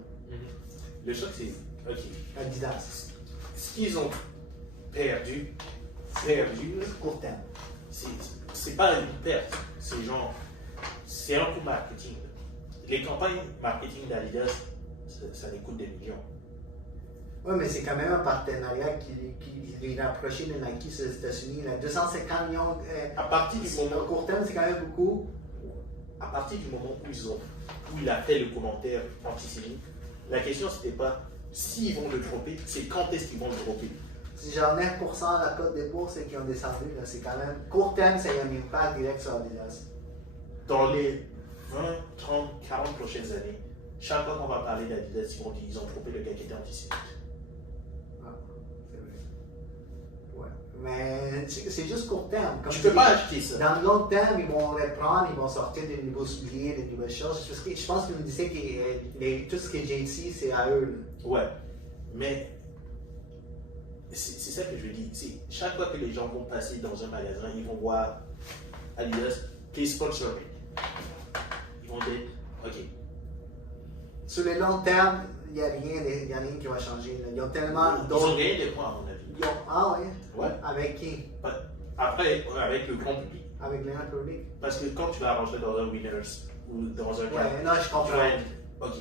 Le choc, c'est. Ok. Adidas. Ce qu'ils ont perdu, Court terme. c'est pas une perte. C'est genre. C'est un coup marketing. Les campagnes marketing d'Adidas, ça les coûte des millions. Oui, mais c'est quand même un partenariat qui les rapprochait de Nike aux États-Unis. 250 millions. À partir du moment. Court terme, c'est quand même beaucoup. À partir du moment où il a fait le commentaire antisémite, la question c'était pas s'ils vont le dropper, c'est quand est-ce qu'ils vont le dropper. Si genre 9% de la cote des bourses qui ont descendu, là, c'est quand même. Court terme, ça a un impact direct sur Adidas. Dans les 20, 30, 40 prochaines années, chaque fois qu'on va parler d'Adidas, ils ont droppé le gars qui était antisémite. Ah, c'est vrai. Ouais. Mais c'est juste court terme. Comme Tu peux pas acheter ça. Dans le long terme, ils vont reprendre, ils vont sortir des nouveaux souliers, des nouvelles choses. Je pense qu'ils me disaient que tout ce qui est JC, c'est à eux. Là. Ouais, mais c'est ça que je veux dire. Chaque fois que les gens vont passer dans un magasin, ils vont voir Adidas, please sponsor me. Ils vont dire, ok. Sur le long terme, il n'y a rien qui va changer. Là. Ils ont tellement Ils d'autres. ont gagné des points, à mon avis. Ah ouais? Ouais. Avec qui? Après, avec le grand public. Avec le grand public. Parce que quand tu vas rentrer dans un Winners ou dans un Ouais, non, je comprends. Ok.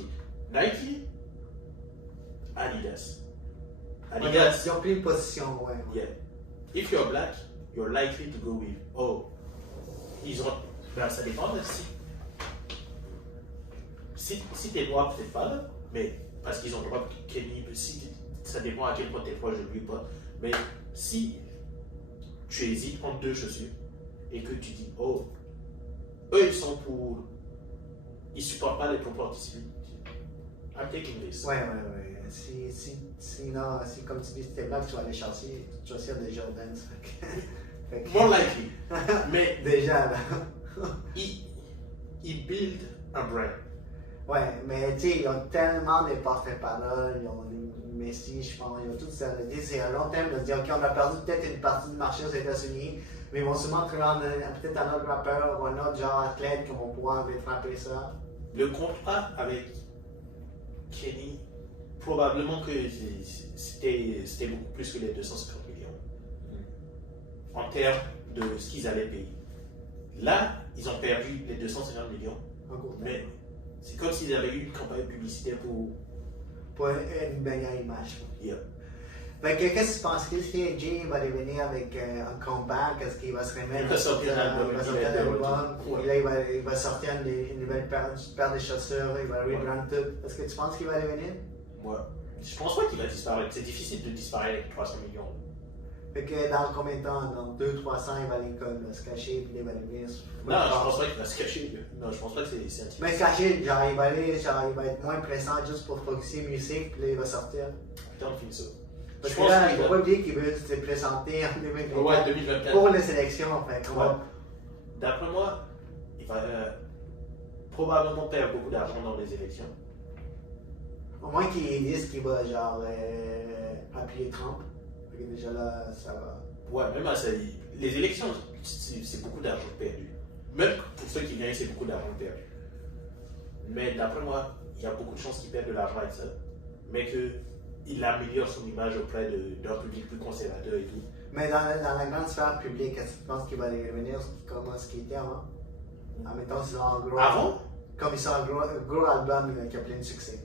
Nike, Adidas. Adidas. Ils ont pris une position, ouais. Yeah. If you're black, you're likely to go with. Oh. Ils ont. Ben, ça dépend de si t'es noir, peut-être pas là, mais parce qu'ils ont le droit de Kenny, ça dépend à quel point t'es proche de lui ou pas. Mais si tu hésites entre deux chaussures et que tu dis, oh, eux ils sont pour. Ils supportent pas les propos antisémites. I'm taking this. Ouais. Sinon, si comme tu dis, si t'es black, tu vas aller chercher des Jordans. More likely. Mais déjà, là. ils build un brand. Ouais, mais tu sais, ils ont tellement de porte-paroles, ils ont Messi, je pense, ils ont tout ça. C'est un long terme de se dire, ok, on a perdu peut-être une partie du marché aux États-Unis, mais ils vont sûrement prendre peut-être un autre rappeur ou un autre genre athlète qui vont pouvoir rattraper ça. Le contrat avec Kenny, probablement que c'était beaucoup plus que les 250 millions en termes de ce qu'ils allaient payer. Là, ils ont perdu les 250 millions, mais c'est comme s'ils avaient eu une campagne publicitaire pour une meilleure image. Yeah. Fait que qu'est-ce que tu penses que si Jay va revenir avec un comeback, est-ce qu'il va se remettre? Il va sortir un album. Il va sortir une nouvelle paire de chaussures, il va rebrand tout. Est-ce que tu penses qu'il va revenir? Ouais. Je pense pas qu'il va disparaître. C'est difficile de disparaître avec 300 millions. Fait que dans combien de temps? Dans 2-3 ans, il va aller comme se cacher puis il va revenir? Non, je pense pas qu'il va se cacher. Non, je pense pas que c'est un type. Mais caché, genre il va être moins pressant juste pour focuser musique puis là il va sortir. Putain, on finit ça. Parce que là, il ne faut pas oublier qu'il veut se présenter en 2024 ouais, 2024. pour les sélections. En fait. Ouais. D'après moi, il va probablement perdre beaucoup d'argent dans les élections. Au moins qu'ils disent qu'il va genre appuyer Trump. Déjà là, ça va. Ouais, même à ça, les élections, c'est beaucoup d'argent perdu. Même pour ceux qui gagnent, c'est beaucoup d'argent perdu. Mais d'après moi, il y a beaucoup de chances qu'il perde de l'argent avec ça, mais qu'il améliore son image auprès d'un public plus conservateur et tout. Mais dans la grande sphère publique, est-ce que tu penses qu'il va revenir comme ce qu'il était avant? Admettons, ils ont un gros. Avant? Comme ils sont un gros album qui a plein de succès.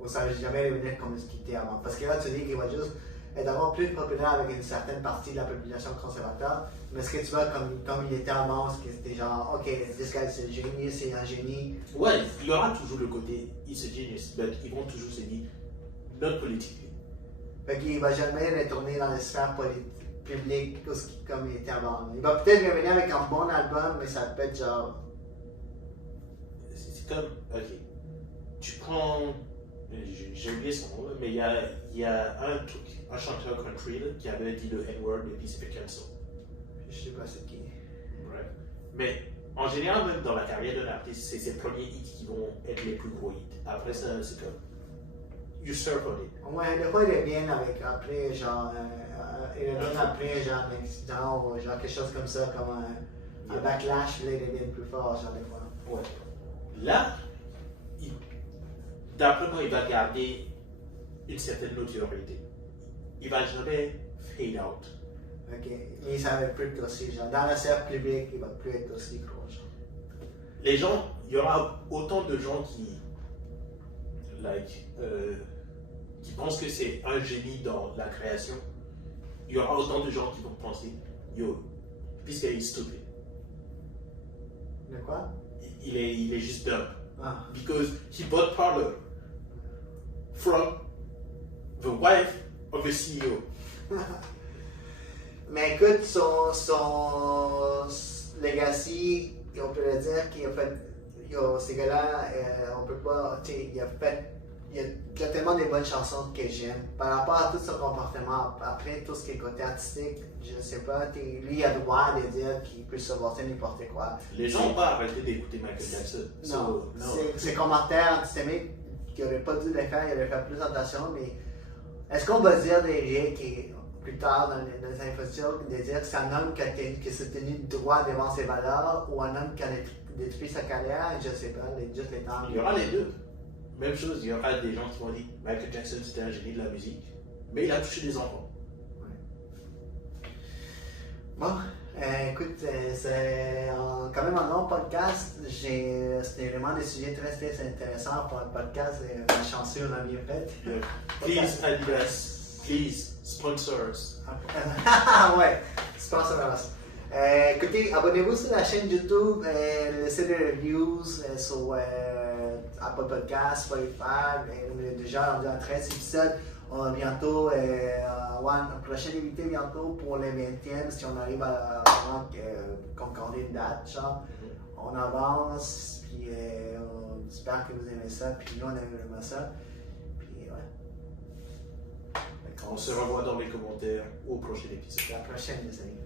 Ou ça ne va jamais revenir comme ce qu'il était avant. Parce que là, tu dis qu'il va juste être encore plus populaire avec une certaine partie de la population conservateur. Mais est-ce que tu vois comme il était avant, est-ce que c'était genre, ok, this guy c'est un génie, c'est un génie? Ouais, il y aura toujours le côté, it's a genius, mais ils vont toujours se dire, not politically. Fait qu'il va jamais retourner dans les sphères publiques comme il était avant. Il va peut-être revenir avec un bon album, mais ça peut être genre. C'est comme, ok, tu prends, j'ai oublié son nom, mais il y a un chanteur country là, qui avait dit le N-word et puis il s'est fait cancel. Je sais pas c'est qui. Bref. Mais en général, même dans la carrière d'un artiste, c'est ses premiers hits qui vont être les plus gros hits. Après ça, c'est comme, you surf on it. Ouais, des fois il revient avec après genre. Il revient après genre un accident ou genre quelque chose comme ça, comme un backlash, puis là il revient plus fort, genre des fois. Ouais. Là, d'après moi, il va garder une certaine notoriété. Il va jamais fade out. Ok, mais ça va plus être aussi, genre dans la sphère publique, il va plus être aussi gros, genre. Les gens, il y aura autant de gens qui pensent que c'est un génie dans la création. Il y aura autant de gens qui vont penser, yo, puisqu'il est stupide. De quoi? Il est juste dumb. Ah. Because he bought Parler from the wife of the CEO. Mais écoute, son legacy, on peut le dire qu'il a fait. Ces gars-là, on peut pas. Il a tellement de bonnes chansons que j'aime. Par rapport à tout son comportement, après tout ce qui est côté artistique, je sais pas, lui il a le droit de dire qu'il peut se supporter n'importe quoi. Les gens n'ont pas arrêté d'écouter Michael Jackson. Non, ses commentaires antisémites qu'il n'aurait pas dû les faire, il aurait fait plus attention, mais est-ce qu'on va dire derrière qui plus tard dans les infos de dire que c'est un homme qui s'est tenu droit devant ses valeurs ou un homme qui a détruit sa carrière? Je sais pas, juste les temps. Il y aura les deux. Même chose, il y aura des gens qui vont dire Michael Jackson c'était un génie de la musique, mais il a touché des enfants. Ouais. Bon, écoute, c'est quand même un long podcast. C'était vraiment des sujets très, très intéressants pour un podcast. On est chanceux, on a bien fait. Please, Adidas, please, sponsor us. Ouais, sponsor us. Écoutez, abonnez-vous sur la chaîne YouTube, laissez des reviews sur Apple Podcast, Spotify. On est déjà rendu à 13 épisodes. On va bientôt avoir un prochain invité bientôt pour le 20e si on arrive à concorder une date. Genre. On avance, puis on espère que vous aimez ça, puis nous on aime ça. Puis ouais. On se revoit dans les commentaires au prochain épisode. À la prochaine, les amis.